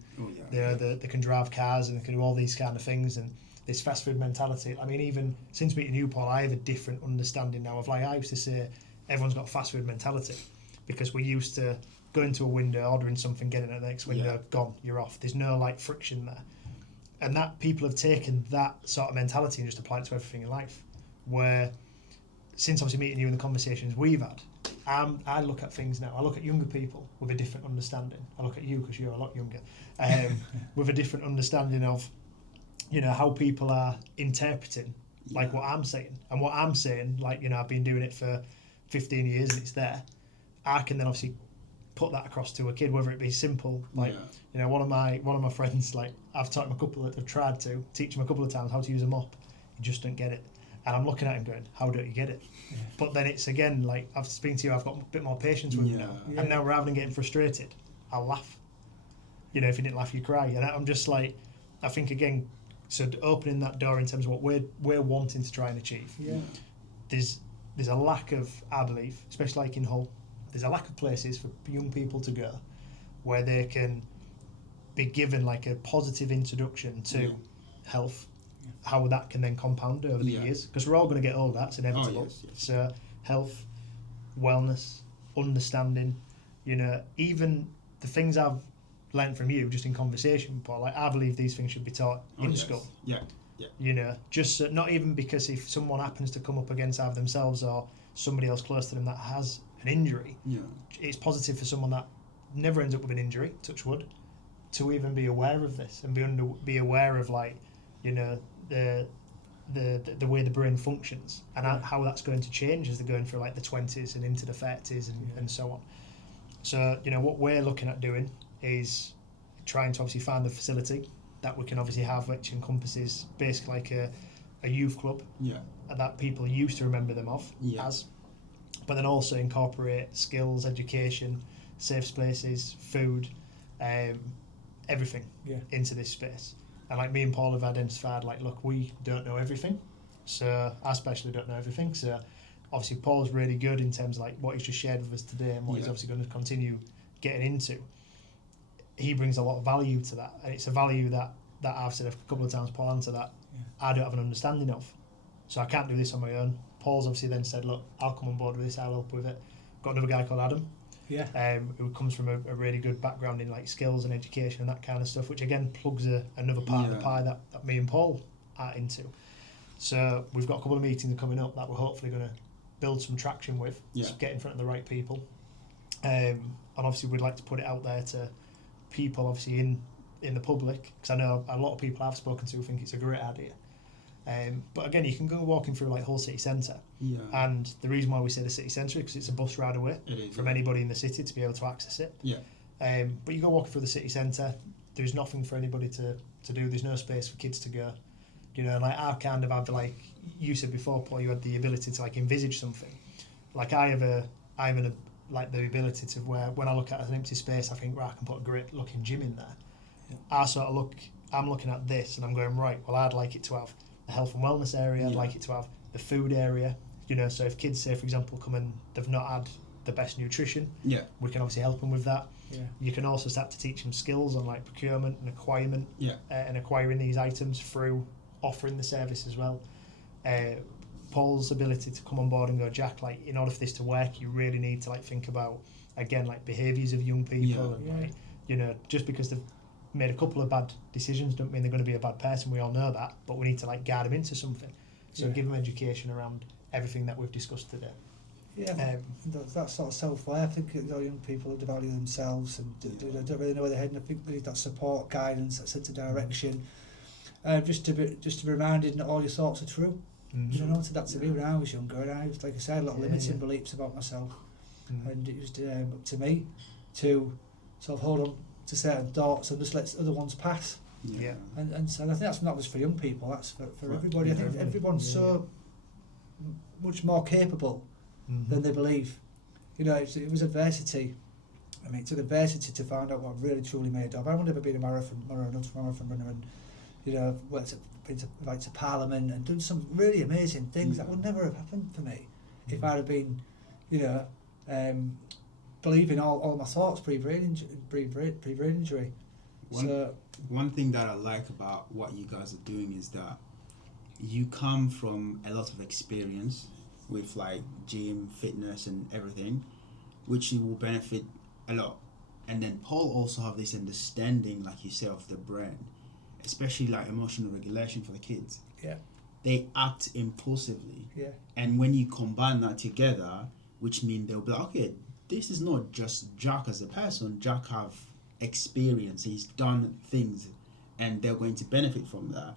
they can drive cars and they can do all these kind of things, and this fast food mentality. I mean, even since meeting you, Paul, I have a different understanding now of, like, I used to say everyone's got a fast food mentality because we used to go into a window, ordering something, getting at the next window, gone, you're off. There's no like friction there. And that people have taken that sort of mentality and just applied it to everything in life. Where, since obviously meeting you and the conversations we've had, I look at things now. I look at younger people with a different understanding. I look at you because you're a lot younger, with a different understanding of, you know, how people are interpreting like what I'm saying. And what I'm saying, like, you know, I've been doing it for 15 years and it's there. I can then obviously put that across to a kid, whether it be simple, like, you know, one of my friends, like, I've taught him I've tried to teach him a couple of times how to use a mop. He just don't get it. And I'm looking at him going, how don't you get it? Yeah. But then it's again, like, I've speaking to you, I've got a bit more patience with him now. Yeah. And now rather than getting frustrated, I'll laugh. You know, if you didn't laugh, you cry. And I'm just like, I think again, so opening that door in terms of what we're wanting to try and achieve. Yeah. There's a lack of, I believe, especially like in Hull, there's a lack of places for young people to go where they can be given like a positive introduction to health, how that can then compound over the years, because we're all going to get older, that's inevitable. So health, wellness, understanding, you know, even the things I've learned from you just in conversation, Paul, like, I believe these things should be taught in school. You know, just so, not even because if someone happens to come up against either themselves or somebody else close to them that has an injury, it's positive for someone that never ends up with an injury, touch wood, to even be aware of this and be aware of, like, you know, the way the brain functions and how that's going to change as they're going through like the 20s and into the 30s and so on. So, you know, what we're looking at doing is trying to obviously find the facility that we can obviously have, which encompasses basically like a youth club that people used to remember them of as, but then also incorporate skills, education, safe spaces, food, everything into this space. And like me and Paul have identified, like, look, we don't know everything, so I especially don't know everything. So obviously Paul's really good in terms of like what he's just shared with us today and what he's obviously going to continue getting into. He brings a lot of value to that, and it's a value that I've said a couple of times, Paul, answer that I don't have an understanding of. So I can't do this on my own. Paul's obviously then said, look, I'll come on board with this, I'll help with it. Got another guy called Adam, who comes from a really good background in like skills and education and that kind of stuff, which again plugs another part of the pie that me and Paul are into. So we've got a couple of meetings coming up that we're hopefully going to build some traction with, so get in front of the right people. And obviously we'd like to put it out there to people obviously in the public, because I know a lot of people I've spoken to think it's a great idea. But again, you can go walking through like Hull city centre, and the reason why we say the city centre is because it's a bus ride away from anybody in the city to be able to access it. But you go walking through the city centre, there's nothing for anybody to do. There's no space for kids to go. You know, like I kind of have, like you said before, Paul, you had the ability to like envisage something. Like I have like the ability to where when I look at an empty space, I think, right, I can put a great looking gym in there. I'm looking at this and I'm going, right, well, I'd like it to have the health and wellness area, I'd like it to have the food area, you know, so if kids say, for example, come and they've not had the best nutrition, we can obviously help them with that. You can also start to teach them skills on like procurement and acquirement, and acquiring these items through offering the service as well. Paul's ability to come on board and go, Jack, like, in order for this to work, you really need to like think about, again, like behaviours of young people, and like, you know, just because they've made a couple of bad decisions don't mean they're going to be a bad person. We all know that, but we need to like guide them into something. So give them education around everything that we've discussed today. That sort of self-aware. I think young people devalue themselves and don't really know where they're heading. I think they need that support, guidance, that sense of direction. Just to be reminded that all your thoughts are true. You know, that to me when I was younger, and I was, like I said, a lot of limiting beliefs about myself, and it was up to me to sort of hold on to certain thoughts and just let other ones pass. And so I think that's not just for young people, that's for everybody. I think everyone's so much more capable than they believe. You know, it was adversity. I mean, it took adversity to find out what I'm really truly made of. I would never been a marathon runner, and you know, been to Parliament and done some really amazing things that would never have happened for me if I'd have been, you know, believing all my thoughts pre-brain injury. One thing that I like about what you guys are doing is that you come from a lot of experience with like gym, fitness, and everything, which you will benefit a lot. And then Paul also have this understanding, like you say, of the brain, especially like emotional regulation for the kids. Yeah. They act impulsively. Yeah. And when you combine that together, which means they'll be like, okay, this is not just Jack as a person. Jack have experience. He's done things, and they're going to benefit from that.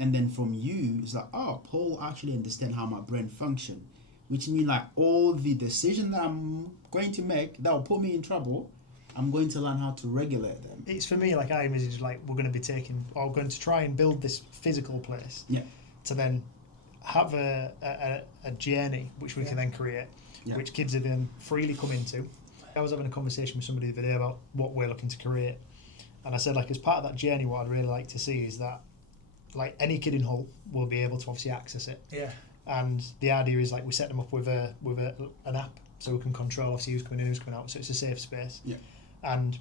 And then from you, it's like, oh, Paul actually understand how my brain function, which means like all the decisions that I'm going to make that will put me in trouble, I'm going to learn how to regulate them. It's for me, like I envisage, like we're going to be taking, or going to try and build this physical place, Yeah. to then have a journey which we can then create, which kids are then freely come into. I was having a conversation with somebody the other day about what we're looking to create, and I said, like, as part of that journey, what I'd really like to see is that, like, any kid in Hull will be able to obviously access it. Yeah. And the idea is, like, we set them up with an app, so we can control obviously who's coming in, who's coming out, so it's a safe space. Yeah. And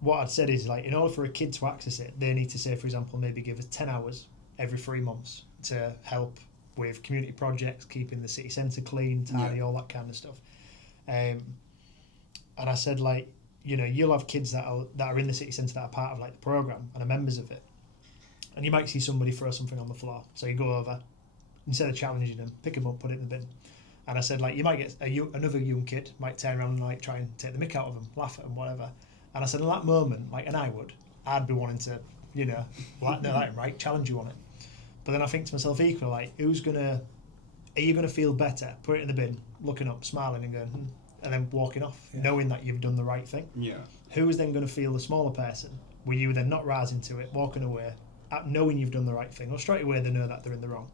what I'd said is, like, in order for a kid to access it, they need to, say, for example, maybe give us 10 hours every 3 months to help with community projects, keeping the city centre clean, tidy, all that kind of stuff. And I said, like, you know, you'll have kids that are in the city centre that are part of, like, the programme and are members of it. And you might see somebody throw something on the floor. So you go over, instead of challenging them, pick them up, put it in the bin. And I said, like, you might get another young kid might turn around and, like, try and take the mick out of them, laugh at them, whatever. And I said, in that moment, like, and I'd be wanting to, you know, like, no, that ain't right, challenge you on it. But then I think to myself, equally, like, are you gonna feel better, put it in the bin, looking up, smiling and going, and then walking off, knowing that you've done the right thing? Yeah. Who is then going to feel the smaller person? Were you then not rising to it, walking away, knowing you've done the right thing, or straight away they know that they're in the wrong?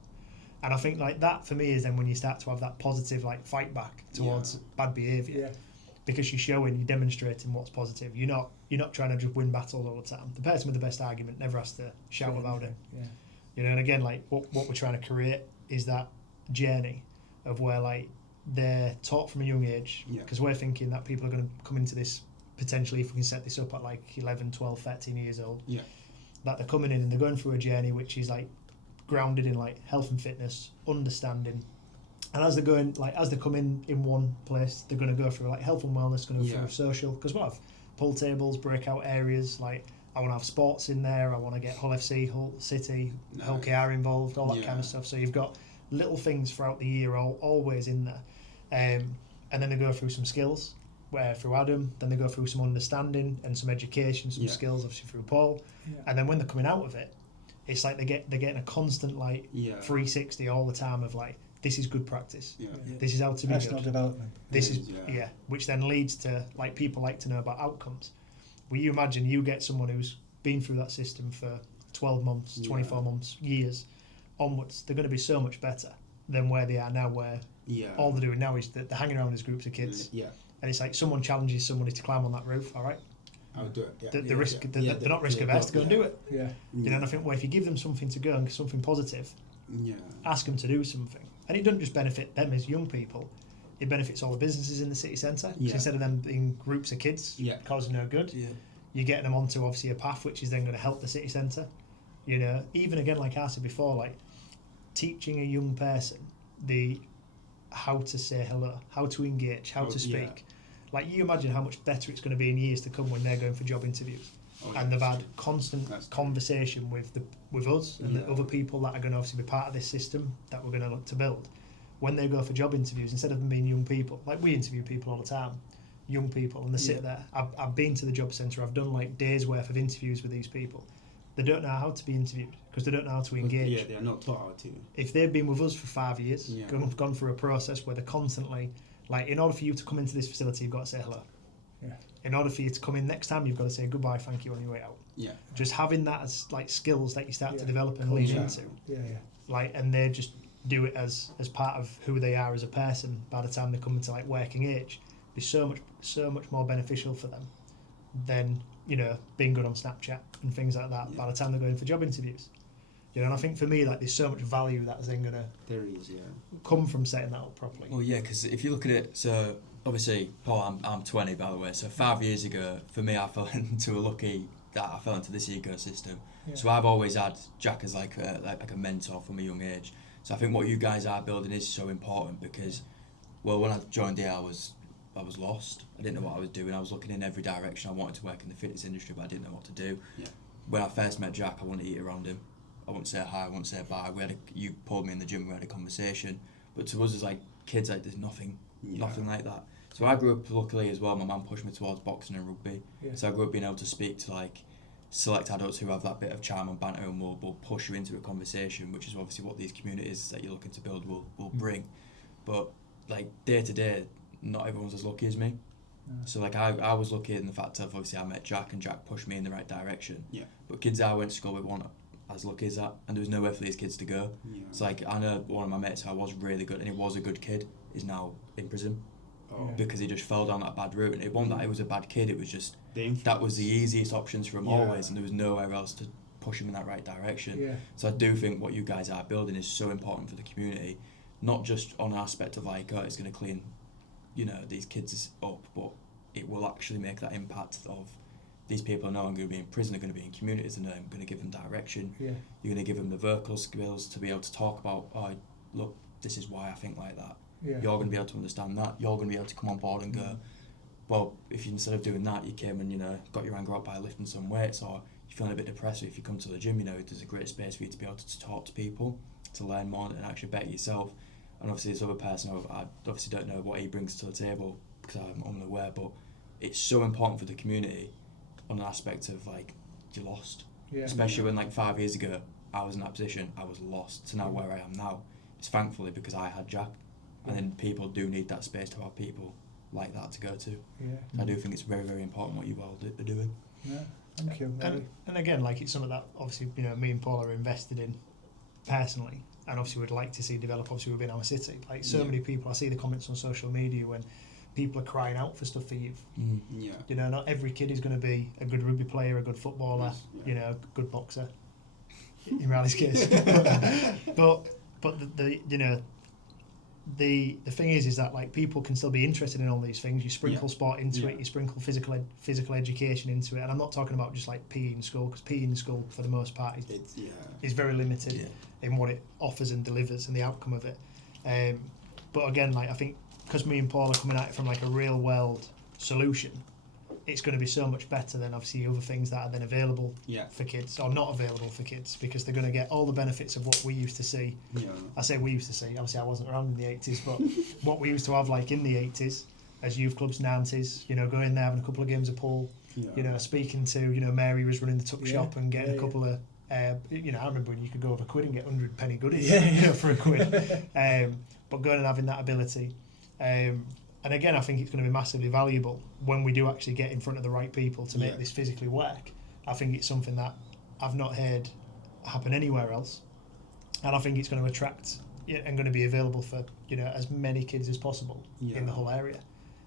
And I think, like, that for me is then when you start to have that positive, like, fight back towards bad behaviour, because you're demonstrating what's positive. You're not trying to just win battles all the time. The person with the best argument never has to shout about it. Yeah. You know, and again, like, what we're trying to create is that journey of where, like, they're taught from a young age, because we're thinking that people are going to come into this potentially, if we can set this up at like 11, 12, 13 years old, that they're coming in and they're going through a journey which is, like, grounded in, like, health and fitness, understanding. And as they're going, like, as they come in one place, they're going to go through, like, health and wellness, going to go through social, because we'll have pool tables, breakout areas, like, I want to have sports in there, I want to get Hull FC, Hull City, Hull KR involved, all that kind of stuff. So you've got little things throughout the year always in there. And then they go through some skills, where through Adam, then they go through some understanding and some education, some skills, obviously through Paul. And then when they're coming out of it, it's like they're getting a constant, like, 360 all the time of, like, this is good practice. This is how to be Personal good. development. This is which then leads to, like, people like to know about outcomes. Well, you imagine you get someone who's been through that system for 12 months, 24 months, years onwards, they're going to be so much better than where they are now, where all they're doing now is that they're hanging around as groups of kids. And it's like someone challenges somebody to climb on that roof, all right? I'll do it. They're not risk averse to go and do it. Yeah. You know, and I think, well, if you give them something to go and something positive, ask them to do something. And it doesn't just benefit them as young people, it benefits all the businesses in the city centre. Instead of them being groups of kids causing no good, you're getting them onto, obviously, a path which is then going to help the city centre. You know, even again, like I said before, like, teaching a young person how to say hello, how to engage, how to speak. Like, you imagine how much better it's going to be in years to come when they're going for job interviews, and they've had constant conversation with us and the other people that are going to obviously be part of this system that we're going to look to build. When they go for job interviews, instead of them being young people, like we interview people all the time, young people, and they sit there. I've been to the job centre, I've done, like, days worth of interviews with these people. They don't know how to be interviewed because they don't know how to engage. Yeah, they're not taught how to. If they've been with us for 5 years, gone through a process where they're constantly, like, in order for you to come into this facility, you've got to say hello. In order for you to come in next time, you've got to say goodbye, thank you on your way out. Just having that as, like, skills that you start to develop and lean into. Like, and they just do it as part of who they are as a person. By the time they come into, like, working age, be so much more beneficial for them than, you know, being good on Snapchat and things like that by the time they're going for job interviews. You know, and I think for me, like, there's so much value that's then going to come from setting that up properly. Well, yeah, because if you look at it, so obviously, Paul, I'm 20, by the way, so 5 years ago, for me, I fell into a lucky that I fell into this ecosystem. Yeah. So I've always had Jack as like a mentor from a young age. So I think what you guys are building is so important because, well, when I joined here, I was lost. I didn't know what I was doing. I was looking in every direction. I wanted to work in the fitness industry, but I didn't know what to do. Yeah. When I first met Jack, I wanted to eat around him. I wouldn't say hi, I wouldn't say bye. You pulled me in the gym, we had a conversation. But to us as like kids, like there's nothing like that. So I grew up luckily as well. My mum pushed me towards boxing and rugby. Yeah. So I grew up being able to speak to like select adults who have that bit of charm and banter and will push you into a conversation, which is obviously what these communities that you're looking to build will bring. But like day to day, not everyone's as lucky as me. No. So like I was lucky in the fact of obviously I met Jack and Jack pushed me in the right direction. Yeah. But kids I went to school with weren't as lucky as that, and there was nowhere for these kids to go. Yeah. So like I know one of my mates who I was really good and he was a good kid is now in prison Oh. because he just fell down that bad route, and it wasn't that he was a bad kid, it was just The that was the easiest options for him Yeah. always, and there was nowhere else to push him in that right direction. Yeah. So I do think what you guys are building is so important for the community, not just on an aspect of like, oh, it's going to clean, these kids up, but it will actually make that impact of these people are no longer going to be in prison, they're going to be in communities, and I'm going to give them direction. Yeah. You're going to give them the vocal skills to be able to talk about, oh, look, this is why I think like that. Yeah. You're going to be able to understand that. You're going to be able to come on board and go, well, if you instead of doing that, you came and got your anger out by lifting some weights, or you're feeling a bit depressed, or if you come to the gym, there's a great space for you to be able to talk to people, to learn more and actually better yourself. And obviously this other person, I obviously don't know what he brings to the table because I'm unaware, but it's so important for the community on an aspect of like you're lost. Yeah. Especially when like 5 years ago I was in that position, I was lost. To now where I am now, it's thankfully because I had Jack. And then people do need that space to have people like that to go to. Yeah. I do think it's very, very important what you all are doing. Yeah. Thank you. And again, like it's something that obviously me and Paul are invested in personally, and obviously we'd like to see develop obviously within our city. Like so many people, I see the comments on social media when people are crying out for stuff for youth. Yeah. Not every kid is going to be a good rugby player, a good footballer, Yes, a good boxer. In Riley's case, but the thing is that like people can still be interested in all these things. You sprinkle sport into it, you sprinkle physical education into it, and I'm not talking about just like PE in school, because PE in school for the most part is very limited in what it offers and delivers and the outcome of it. But again, like I think because me and Paul are coming at it from like a real world solution, it's going to be so much better than obviously other things that are then available for kids or not available for kids, because they're going to get all the benefits of what we used to see. I say we used to see, obviously I wasn't around in the 80s, but what we used to have like in the 80s as youth clubs, 90s, going there having a couple of games of pool, speaking to, Mary was running the tuck shop and getting a couple of I remember when you could go over a quid and get 100 penny goodies for a quid. But going and having that ability, and again, I think it's going to be massively valuable when we do actually get in front of the right people to make this physically work. I think it's something that I've not heard happen anywhere else, and I think it's going to attract and going to be available for as many kids as possible in the whole area,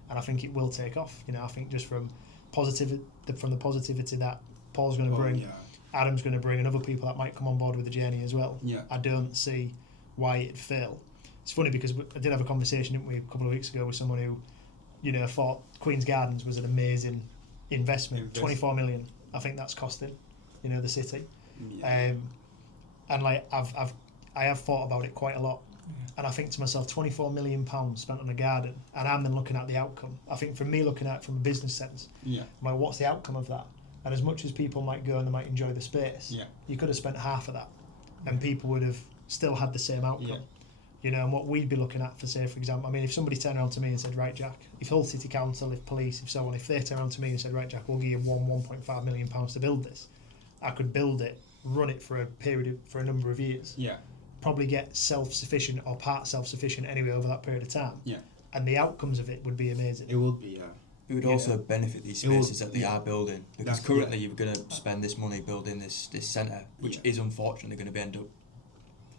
and I think it will take off. I think just from the positivity that Paul's going to bring, Adam's going to bring, and other people that might come on board with the journey as well. I don't see why it'd fail. It's funny because I did have a conversation, didn't we, a couple of weeks ago with someone who, thought Queen's Gardens was an amazing investment. 24 million, I think that's costing, the city. And like I have thought about it quite a lot, and I think to myself, 24 million pounds spent on a garden, and I'm then looking at the outcome. I think for me, looking at it from a business sense, I'm like, what's the outcome of that? And as much as people might go and they might enjoy the space, you could have spent half of that, and people would have still had the same outcome. And what we'd be looking at for, say, for example, I mean, if somebody turned around to me and said, right, Jack, if Hull City Council, if police, if so on, if they turned around to me and said, right, Jack, we'll give you 1.5 million pounds to build this, I could build it, run it for a number of years. Probably get self-sufficient or part self-sufficient anyway over that period of time. And the outcomes of it would be amazing. It would be, It would also benefit these spaces that they are building, because currently you're going to spend this money building this centre, which is unfortunately going to end up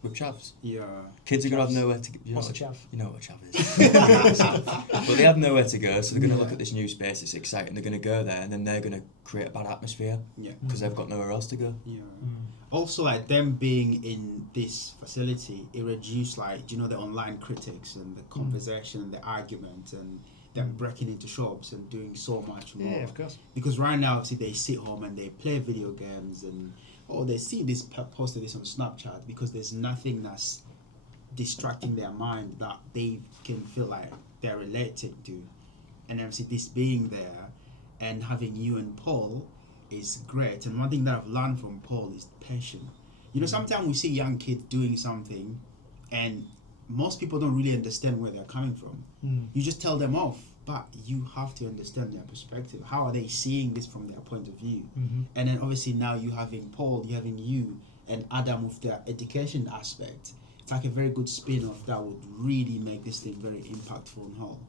with chavs. Kids are going to have nowhere to go. What's a chav? You know what a chav is. But they have nowhere to go, so they're going to look at this new space, it's exciting, they're going to go there, and then they're going to create a bad atmosphere because they've got nowhere else to go. Also, like them being in this facility, it reduced the online critics and the conversation and the argument, and than breaking into shops and doing so much more. Yeah, of course. Because right now, obviously, they sit home and they play video games and they see this posted this on Snapchat because there's nothing that's distracting their mind that they can feel like they're related to. And obviously, this being there and having you and Paul is great. And one thing that I've learned from Paul is patience. You know, sometimes we see young kids doing something and most people don't really understand where they're coming from. You just tell them off, but you have to understand their perspective. How are they seeing this from their point of view? And then obviously now you having Paul, you having you and Adam with their education aspect. It's like a very good spin-off that would really make this thing very impactful and whole.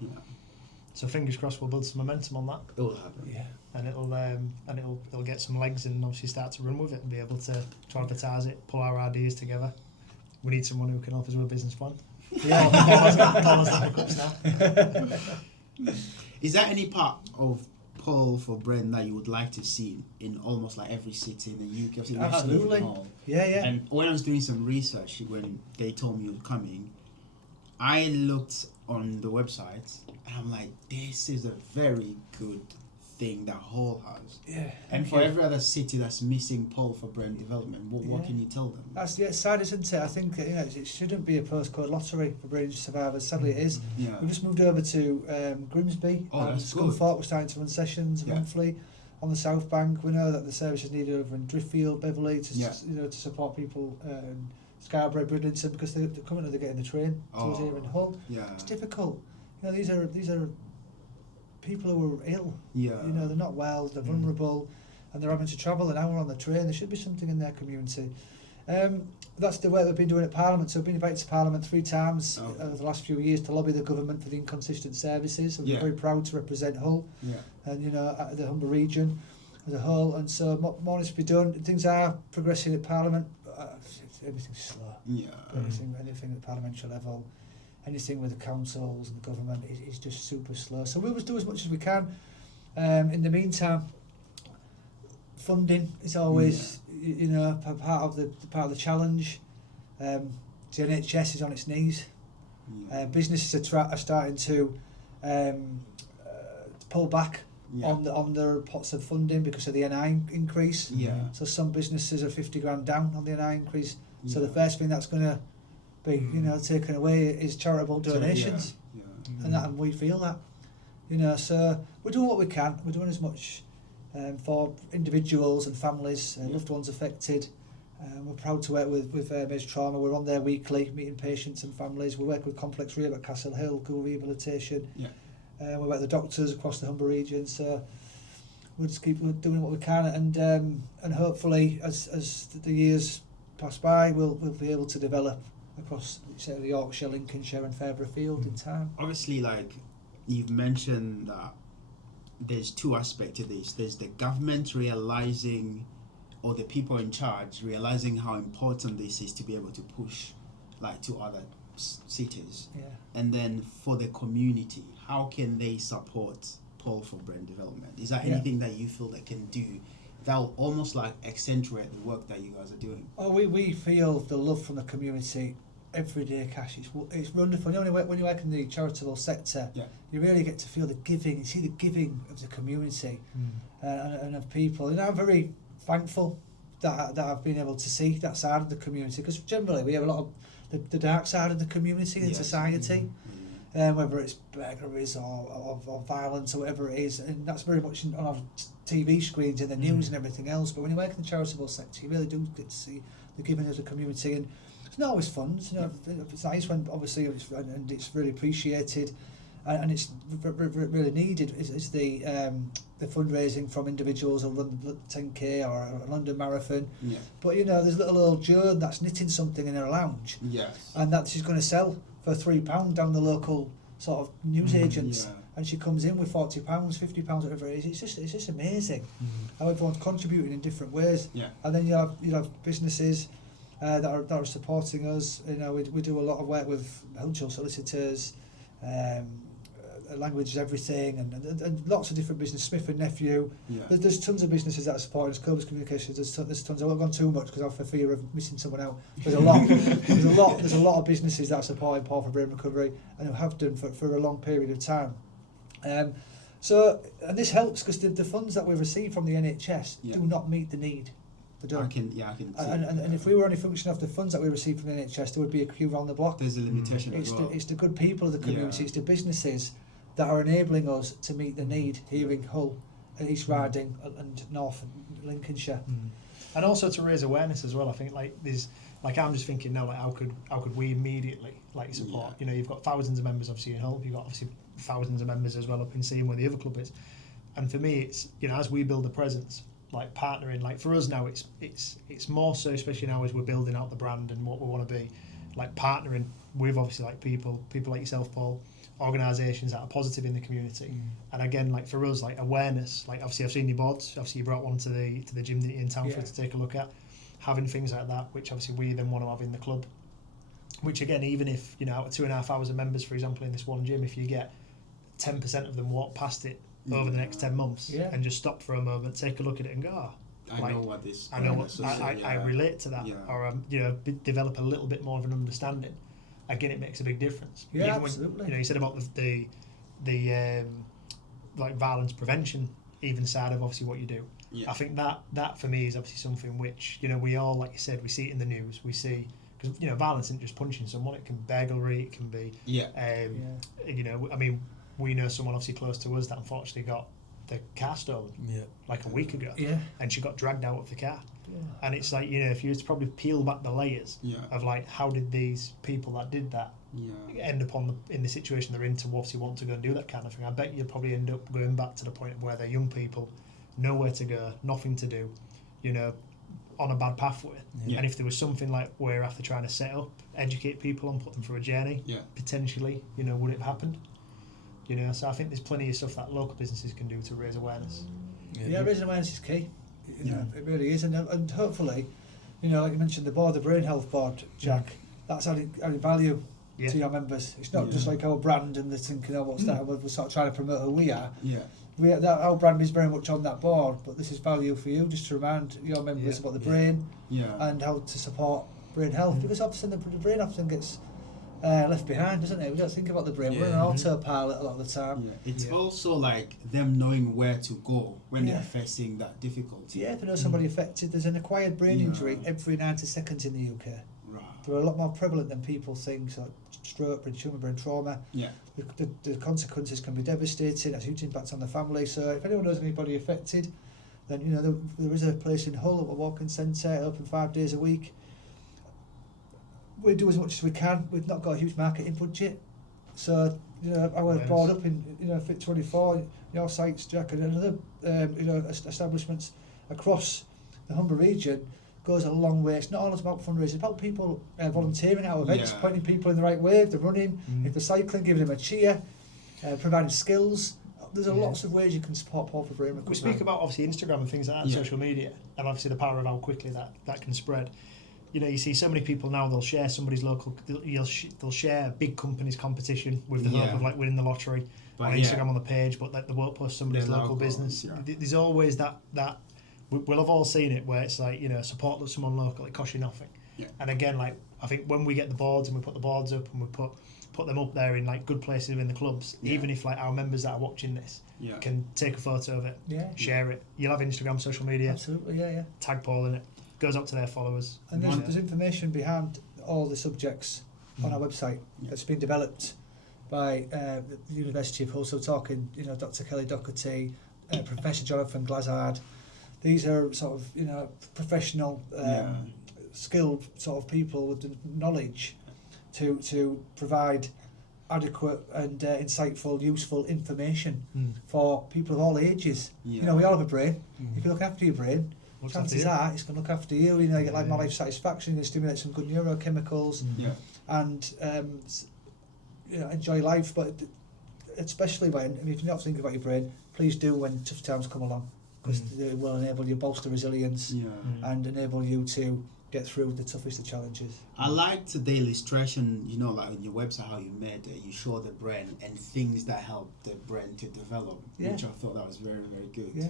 Yeah. So fingers crossed we'll build some momentum on that. It will happen. Yeah. And it'll get some legs and obviously start to run with it and be able to advertise it, pull our ideas together. We need someone who can help us with a business plan. Yeah, Paula's got hookups now. Is there any part of P.A.U.L For Brain that you would like to see in almost like every city in the UK? Absolutely. Yeah. And when I was doing some research, when they told me you were coming, I looked on the website and I'm like, this is a very good thing that Hull has. Yeah. And for every other city that's missing P.A.U.L For Brain Development, what can you tell them? That's sad, isn't it? I think it shouldn't be a postcode lottery for brain injury survivors. Sadly, it is. Yeah. We've just moved over to Grimsby. Oh, that's good. Scunthorpe. We're starting to run sessions monthly on the South Bank. We know that the service is needed over in Driffield, Beverley, to support people in Scarborough, Bridlington, because they're currently getting the train towards here in Hull. Yeah. It's difficult. You know, these are people who are ill. Yeah. You know, they're not well, they're vulnerable, and they're having to travel an hour on the train. There should be something in their community. That's the work we've been doing at Parliament. So we've been invited to Parliament 3 times over the last few years to lobby the government for the inconsistent services. So we're very proud to represent Hull and, you know, the Humber region as a whole. And so more needs to be done. Things are progressing at Parliament. Everything's slow. Yeah. Anything at parliamentary level, anything with the councils and the government is just super slow. So we'll do as much as we can. In the meantime, funding is always, you know, part of the challenge. The NHS is on its knees. Businesses are starting to pull back on their pots of funding because of the NI increase. So some businesses are 50 grand down on the NI increase. So the first thing that's going to be, you know, taken away is charitable donations, and we feel that, you know. So we're doing what we can. We're doing as much for individuals and families, loved ones affected. We're proud to work with Major Trauma. We're on there weekly, meeting patients and families. We work with Complex Rehab at Castle Hill, Ghoul Rehabilitation. We work with the doctors across the Humber region. So we'll just keep doing what we can, and hopefully as the years pass by, we'll be able to develop across, say, the Yorkshire, Lincolnshire and Fairbrother field in time. Obviously, like you've mentioned, that there's 2 aspects to this. There's the government realizing, or the people in charge realizing how important this is to be able to push like to other cities. And then for the community, how can they support P.A.U.L For Brain Development? Is there anything that you feel they can do that will almost like accentuate the work that you guys are doing? Oh, we feel the love from the community every day, Cash. It's wonderful. You know, when you work in the charitable sector, you really get to feel the giving. You see the giving of the community and of people. And I'm very thankful that I've been able to see that side of the community, because generally we have a lot of the dark side of the community in society. Whether it's burglaries or violence or whatever it is, and that's very much on our TV screens and the news and everything else. But when you work in the charitable sector, you really do get to see the giving as a community, and it's not always fun. You know, it's nice when obviously it's really appreciated, and it's really needed. Is the fundraising from individuals who run the 10k or a London Marathon. But you know, there's little old Joan that's knitting something in her lounge, and that she's going to sell for £3 down the local sort of newsagents, and she comes in with £40, £50, whatever it is. It's just amazing how everyone's contributing in different ways. And then you have businesses that are supporting us. You know, we do a lot of work with mutual solicitors, Language is Everything, and lots of different business, Smith and Nephew. Yeah. There's tons of businesses that are supporting us, Cobus Communications, there's tons. I won't go on too much because I'm for fear of missing someone out. There's a lot, there's a lot of businesses that are supporting P.A.U.L For Brain Recovery and have done for a long period of time. So, and this helps because the funds that we receive from the NHS do not meet the need. They don't. I can see And if we were only functioning off the funds that we receive from the NHS, there would be a queue around the block. there's a limitation as well. It's the good people of the community, Yeah. it's the businesses that are enabling us to meet the need here in Hull, East Riding and North Lincolnshire. And also to raise awareness as well. I think I'm just thinking now, like how could we immediately support? Yeah. You know, you've got thousands of members obviously in Hull. You've got obviously thousands of members as well up in Seam where the other club is. And for me, it's, you know, as we build a presence, like partnering, like for us now, it's more so, especially now as we're building out the brand and what we want to be, like partnering with obviously like people like yourself, Paul, organisations that are positive in the community. And again, like for us, like awareness, like obviously I've seen your boards, obviously you brought one to the gym in town for us to take a look at, having things like that, which obviously we then want to have in the club. Which again, even if, you know, out of 2.5 hours of members, for example, in this one gym, if you get 10% of them walk past it over the next 10 months and just stop for a moment, take a look at it and go, I know what this. I know what I relate to that, or you know, develop a little bit more of an understanding. Again, it makes a big difference. Yeah, even absolutely. When, you know, you said about the like violence prevention, even side of obviously what you do. Yeah. I think that for me is obviously something which, you know, we all, like you said, we see it in the news. We see, because, you know, violence isn't just punching someone. It can be burglary. It can be you know, I mean, we know someone obviously close to us that unfortunately got the car stolen like a week ago, and she got dragged out of the car. And it's like, you know, if you was to probably peel back the layers of like, how did these people that did that end up in the situation they're in to obviously want to go and do that kind of thing, I bet you'd probably end up going back to the point where they're young people, nowhere to go, nothing to do, you know, on a bad pathway. And if there was something like we're after trying to set up, educate people and put them through a journey, potentially, you know, would it have happened? You know, so I think there's plenty of stuff that local businesses can do to raise awareness. Raising awareness is key. You know, it really is, and hopefully, you know, like you mentioned, the Brain Health Board, Jack, that's adding value to your members. It's not just like our brand and they're thinking, oh, what's that? We're sort of trying to promote who we are. Our brand is very much on that board, but this is value for you, just to remind your members about the brain and how to support brain health, because often the brain often gets left behind, doesn't it? We don't think about the brain. We're in an autopilot a lot of the time. It's also like them knowing where to go when they're facing that difficulty. If you know somebody affected, there's an acquired brain injury every 90 seconds in the UK. They're a lot more prevalent than people think. So stroke, brain tumour, brain trauma. The consequences can be devastating. Has huge impact on the family. So if anyone knows anybody affected, then you know there is a place in Hull, a walking centre, open 5 days a week. We do as much as we can. We've not got a huge marketing budget, so you know I was brought up in Fit24, your sites, Jack, and other establishments across the Humber region goes a long way. It's not all about fundraising; it's about people volunteering at our events, pointing people in the right way. If they're running, if they're cycling, giving them a cheer, providing skills. There's lots of ways you can support P.A.U.L For Brain Recovery. We speak about obviously Instagram and things like that, and social media, and obviously the power of how quickly that can spread. You know, you see so many people now, they'll share somebody's local, they'll share a big company's competition with the hope of like winning the lottery on Instagram on the page, but they won't post somebody's local business. There's always that we'll have all seen it where it's like, you know, support someone local, it costs you nothing. And again, like I think when we get the boards and we put the boards up and we put them up there in like good places in the clubs, even if like our members that are watching this can take a photo of it, share it. You'll have Instagram, social media, absolutely, tag Paul in it. Goes up to their followers. And there's information behind all the subjects on our website that's been developed by the University of Hull. So talking, you know, Dr. Kelly Doherty, Professor Jonathan Glazard. These are sort of, you know, professional, skilled sort of people with the knowledge to provide adequate and insightful, useful information for people of all ages. You know, we all have a brain. If you look after your brain, chances are it's going to look after you. You know, you get like more life satisfaction. You stimulate some good neurochemicals, and you know, enjoy life. But especially when, if you're not thinking about your brain, please do when tough times come along, because it will enable you to bolster resilience and enable you to get through the toughest of challenges. I liked the illustration, you know, like on your website, how you made it. You show the brain and things that help the brain to develop, Yeah. which I thought that was very, very good. Yeah.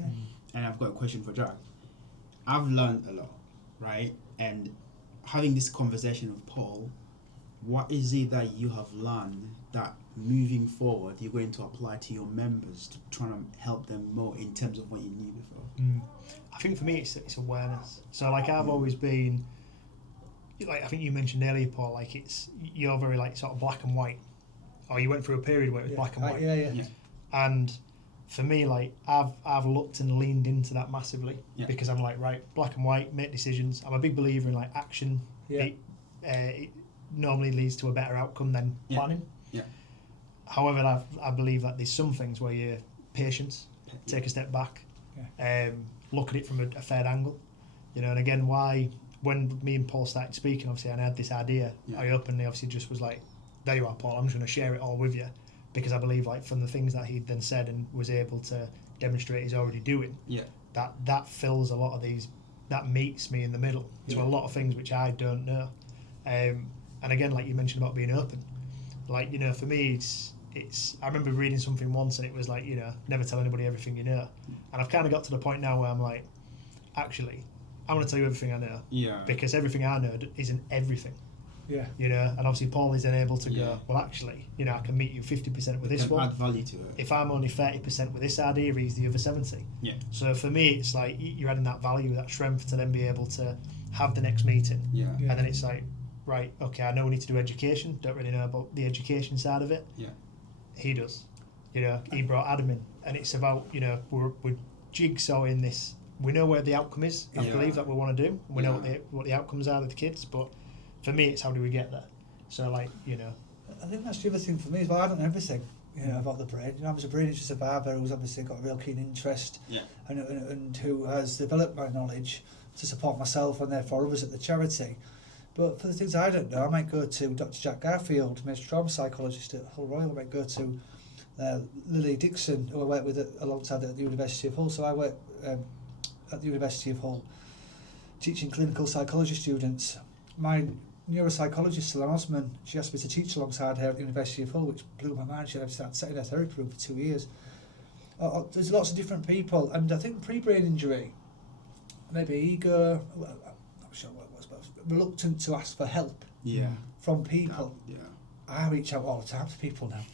And I've got a question for Jack. I've learned a lot, right? And having this conversation with Paul, what is it that you have learned that moving forward you're going to apply to your members to try to help them more in terms of what you knew before? I think for me it's awareness. So like I've always been, like I think you mentioned earlier, Paul, like you're very like sort of black and white, or you went through a period where it was black and white. Yeah. And for me, like I've looked and leaned into that massively because I'm like, right, black and white, make decisions. I'm a big believer in like action. Yeah. It normally leads to a better outcome than planning. Yeah. However, I believe that there's some things where you're patient, take a step back, look at it from a fair angle, you know. And again, why when me and Paul started speaking, obviously, and I had this idea, I openly obviously just was like, there you are, Paul, I'm just going to share it all with you, because I believe like from the things that he'd then said and was able to demonstrate he's already doing, that fills a lot of these, that meets me in the middle to a lot of things which I don't know. And again, like you mentioned about being open, like, you know, for me it's I remember reading something once and it was like, you know, never tell anybody everything you know. And I've kind of got to the point now where I'm like, actually, I'm going to tell you everything I know. Yeah. Because everything I know isn't everything. Yeah. You know, and obviously Paul is then able to go, well, actually, you know, I can meet you 50% with this one. Add value to it. If I'm only 30% with this idea, he's the other 70. Yeah. So for me, it's like you're adding that value, that strength to then be able to have the next meeting. Yeah. Yeah. And then it's like, right, okay, I know we need to do education. Don't really know about the education side of it. Yeah. He does. You know, he brought Adam in, and it's about, you know, we're jigsawing this. We know where the outcome is, I believe, that we want to do. We know what the outcomes are of the kids, but for me, it's how do we get there? So, like, you know. I think that's the other thing for me as well. I don't know everything, you know, about the brain. You know, I was a brain injury survivor who's obviously got a real keen interest and who has developed my knowledge to support myself and therefore others at the charity. But for the things I don't know, I might go to Dr. Jack Garfield, major trauma psychologist at Hull Royal. I might go to Lily Dixon, who I work with alongside at the University of Hull. So I work at the University of Hull teaching clinical psychology students. My neuropsychologist, Celine Osman, she asked me to teach alongside her at the University of Hull, which blew my mind. She had started setting her therapy room for 2 years. There's lots of different people, and I think pre-brain injury, maybe ego, I'm not sure what it was, but reluctant to ask for help from people. I reach out all the time to people now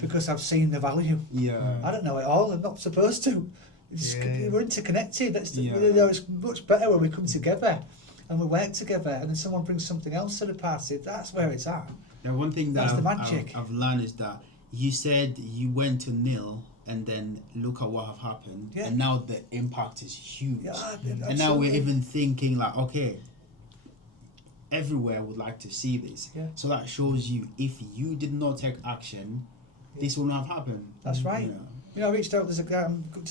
because I've seen the value. I don't know it all, I'm not supposed to. We're interconnected. It's much better when we come together and we work together, and then someone brings something else to the party. That's where it's at. The one thing that That's the magic. I've learned is that you said you went to nil and then look at what have happened, and now the impact is huge. And now we're even thinking like, okay, everywhere would like to see this. So that shows you if you did not take action, this would not have happened. That's right. You know, I reached out. There's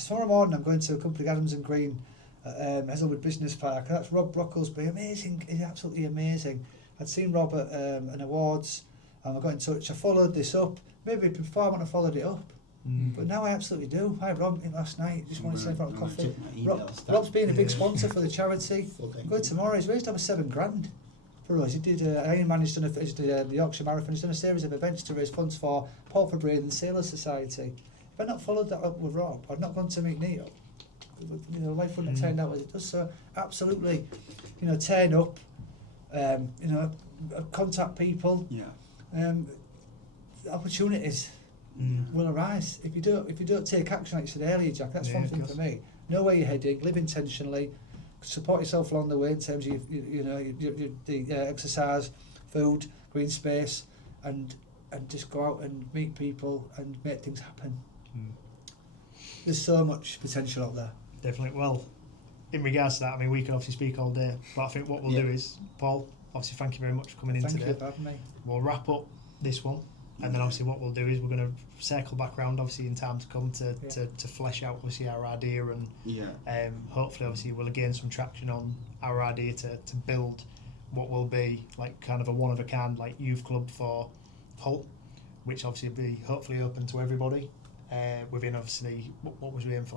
tomorrow morning I'm going to a company, Adams and Green, Hazelwood Business Park, and that's Rob Brocklesby. Amazing, he's absolutely amazing. I'd seen Rob at an awards, and I got in touch. I followed this up. Maybe before I wouldn't have followed it up, but now I absolutely do. I robbed him last night. Just wanted to say for a coffee. Rob's been a big sponsor for the charity. I'm going tomorrow. He's raised over £7,000 for us. He did. Ironman. He's done the Yorkshire Marathon. He's done a series of events to raise funds for P.A.U.L For Brain and Sailors Society. If I'd not followed that up with Rob, I'd not gone to meet Neil. You know, life wouldn't have turned out as it does. So absolutely, you know, turn up. You know, contact people. Opportunities will arise if you don't take action, like you said earlier, Jack. That's one thing for me. Know where you're heading. Live intentionally. Support yourself along the way in terms of the exercise, food, green space, and just go out and meet people and make things happen. There's so much potential out there. Definitely. Well, in regards to that, I mean, we can obviously speak all day, but I think what we'll do is, Paul, obviously thank you very much for coming in today. Thank you for having me. We'll wrap up this one, and then obviously what we'll do is we're going to circle back round, obviously in time to come to flesh out obviously our idea, and hopefully obviously we'll gain some traction on our idea to build what will be like kind of a one of a kind like youth club for Hull, which obviously will be hopefully open to everybody. Within obviously what was we aiming for, like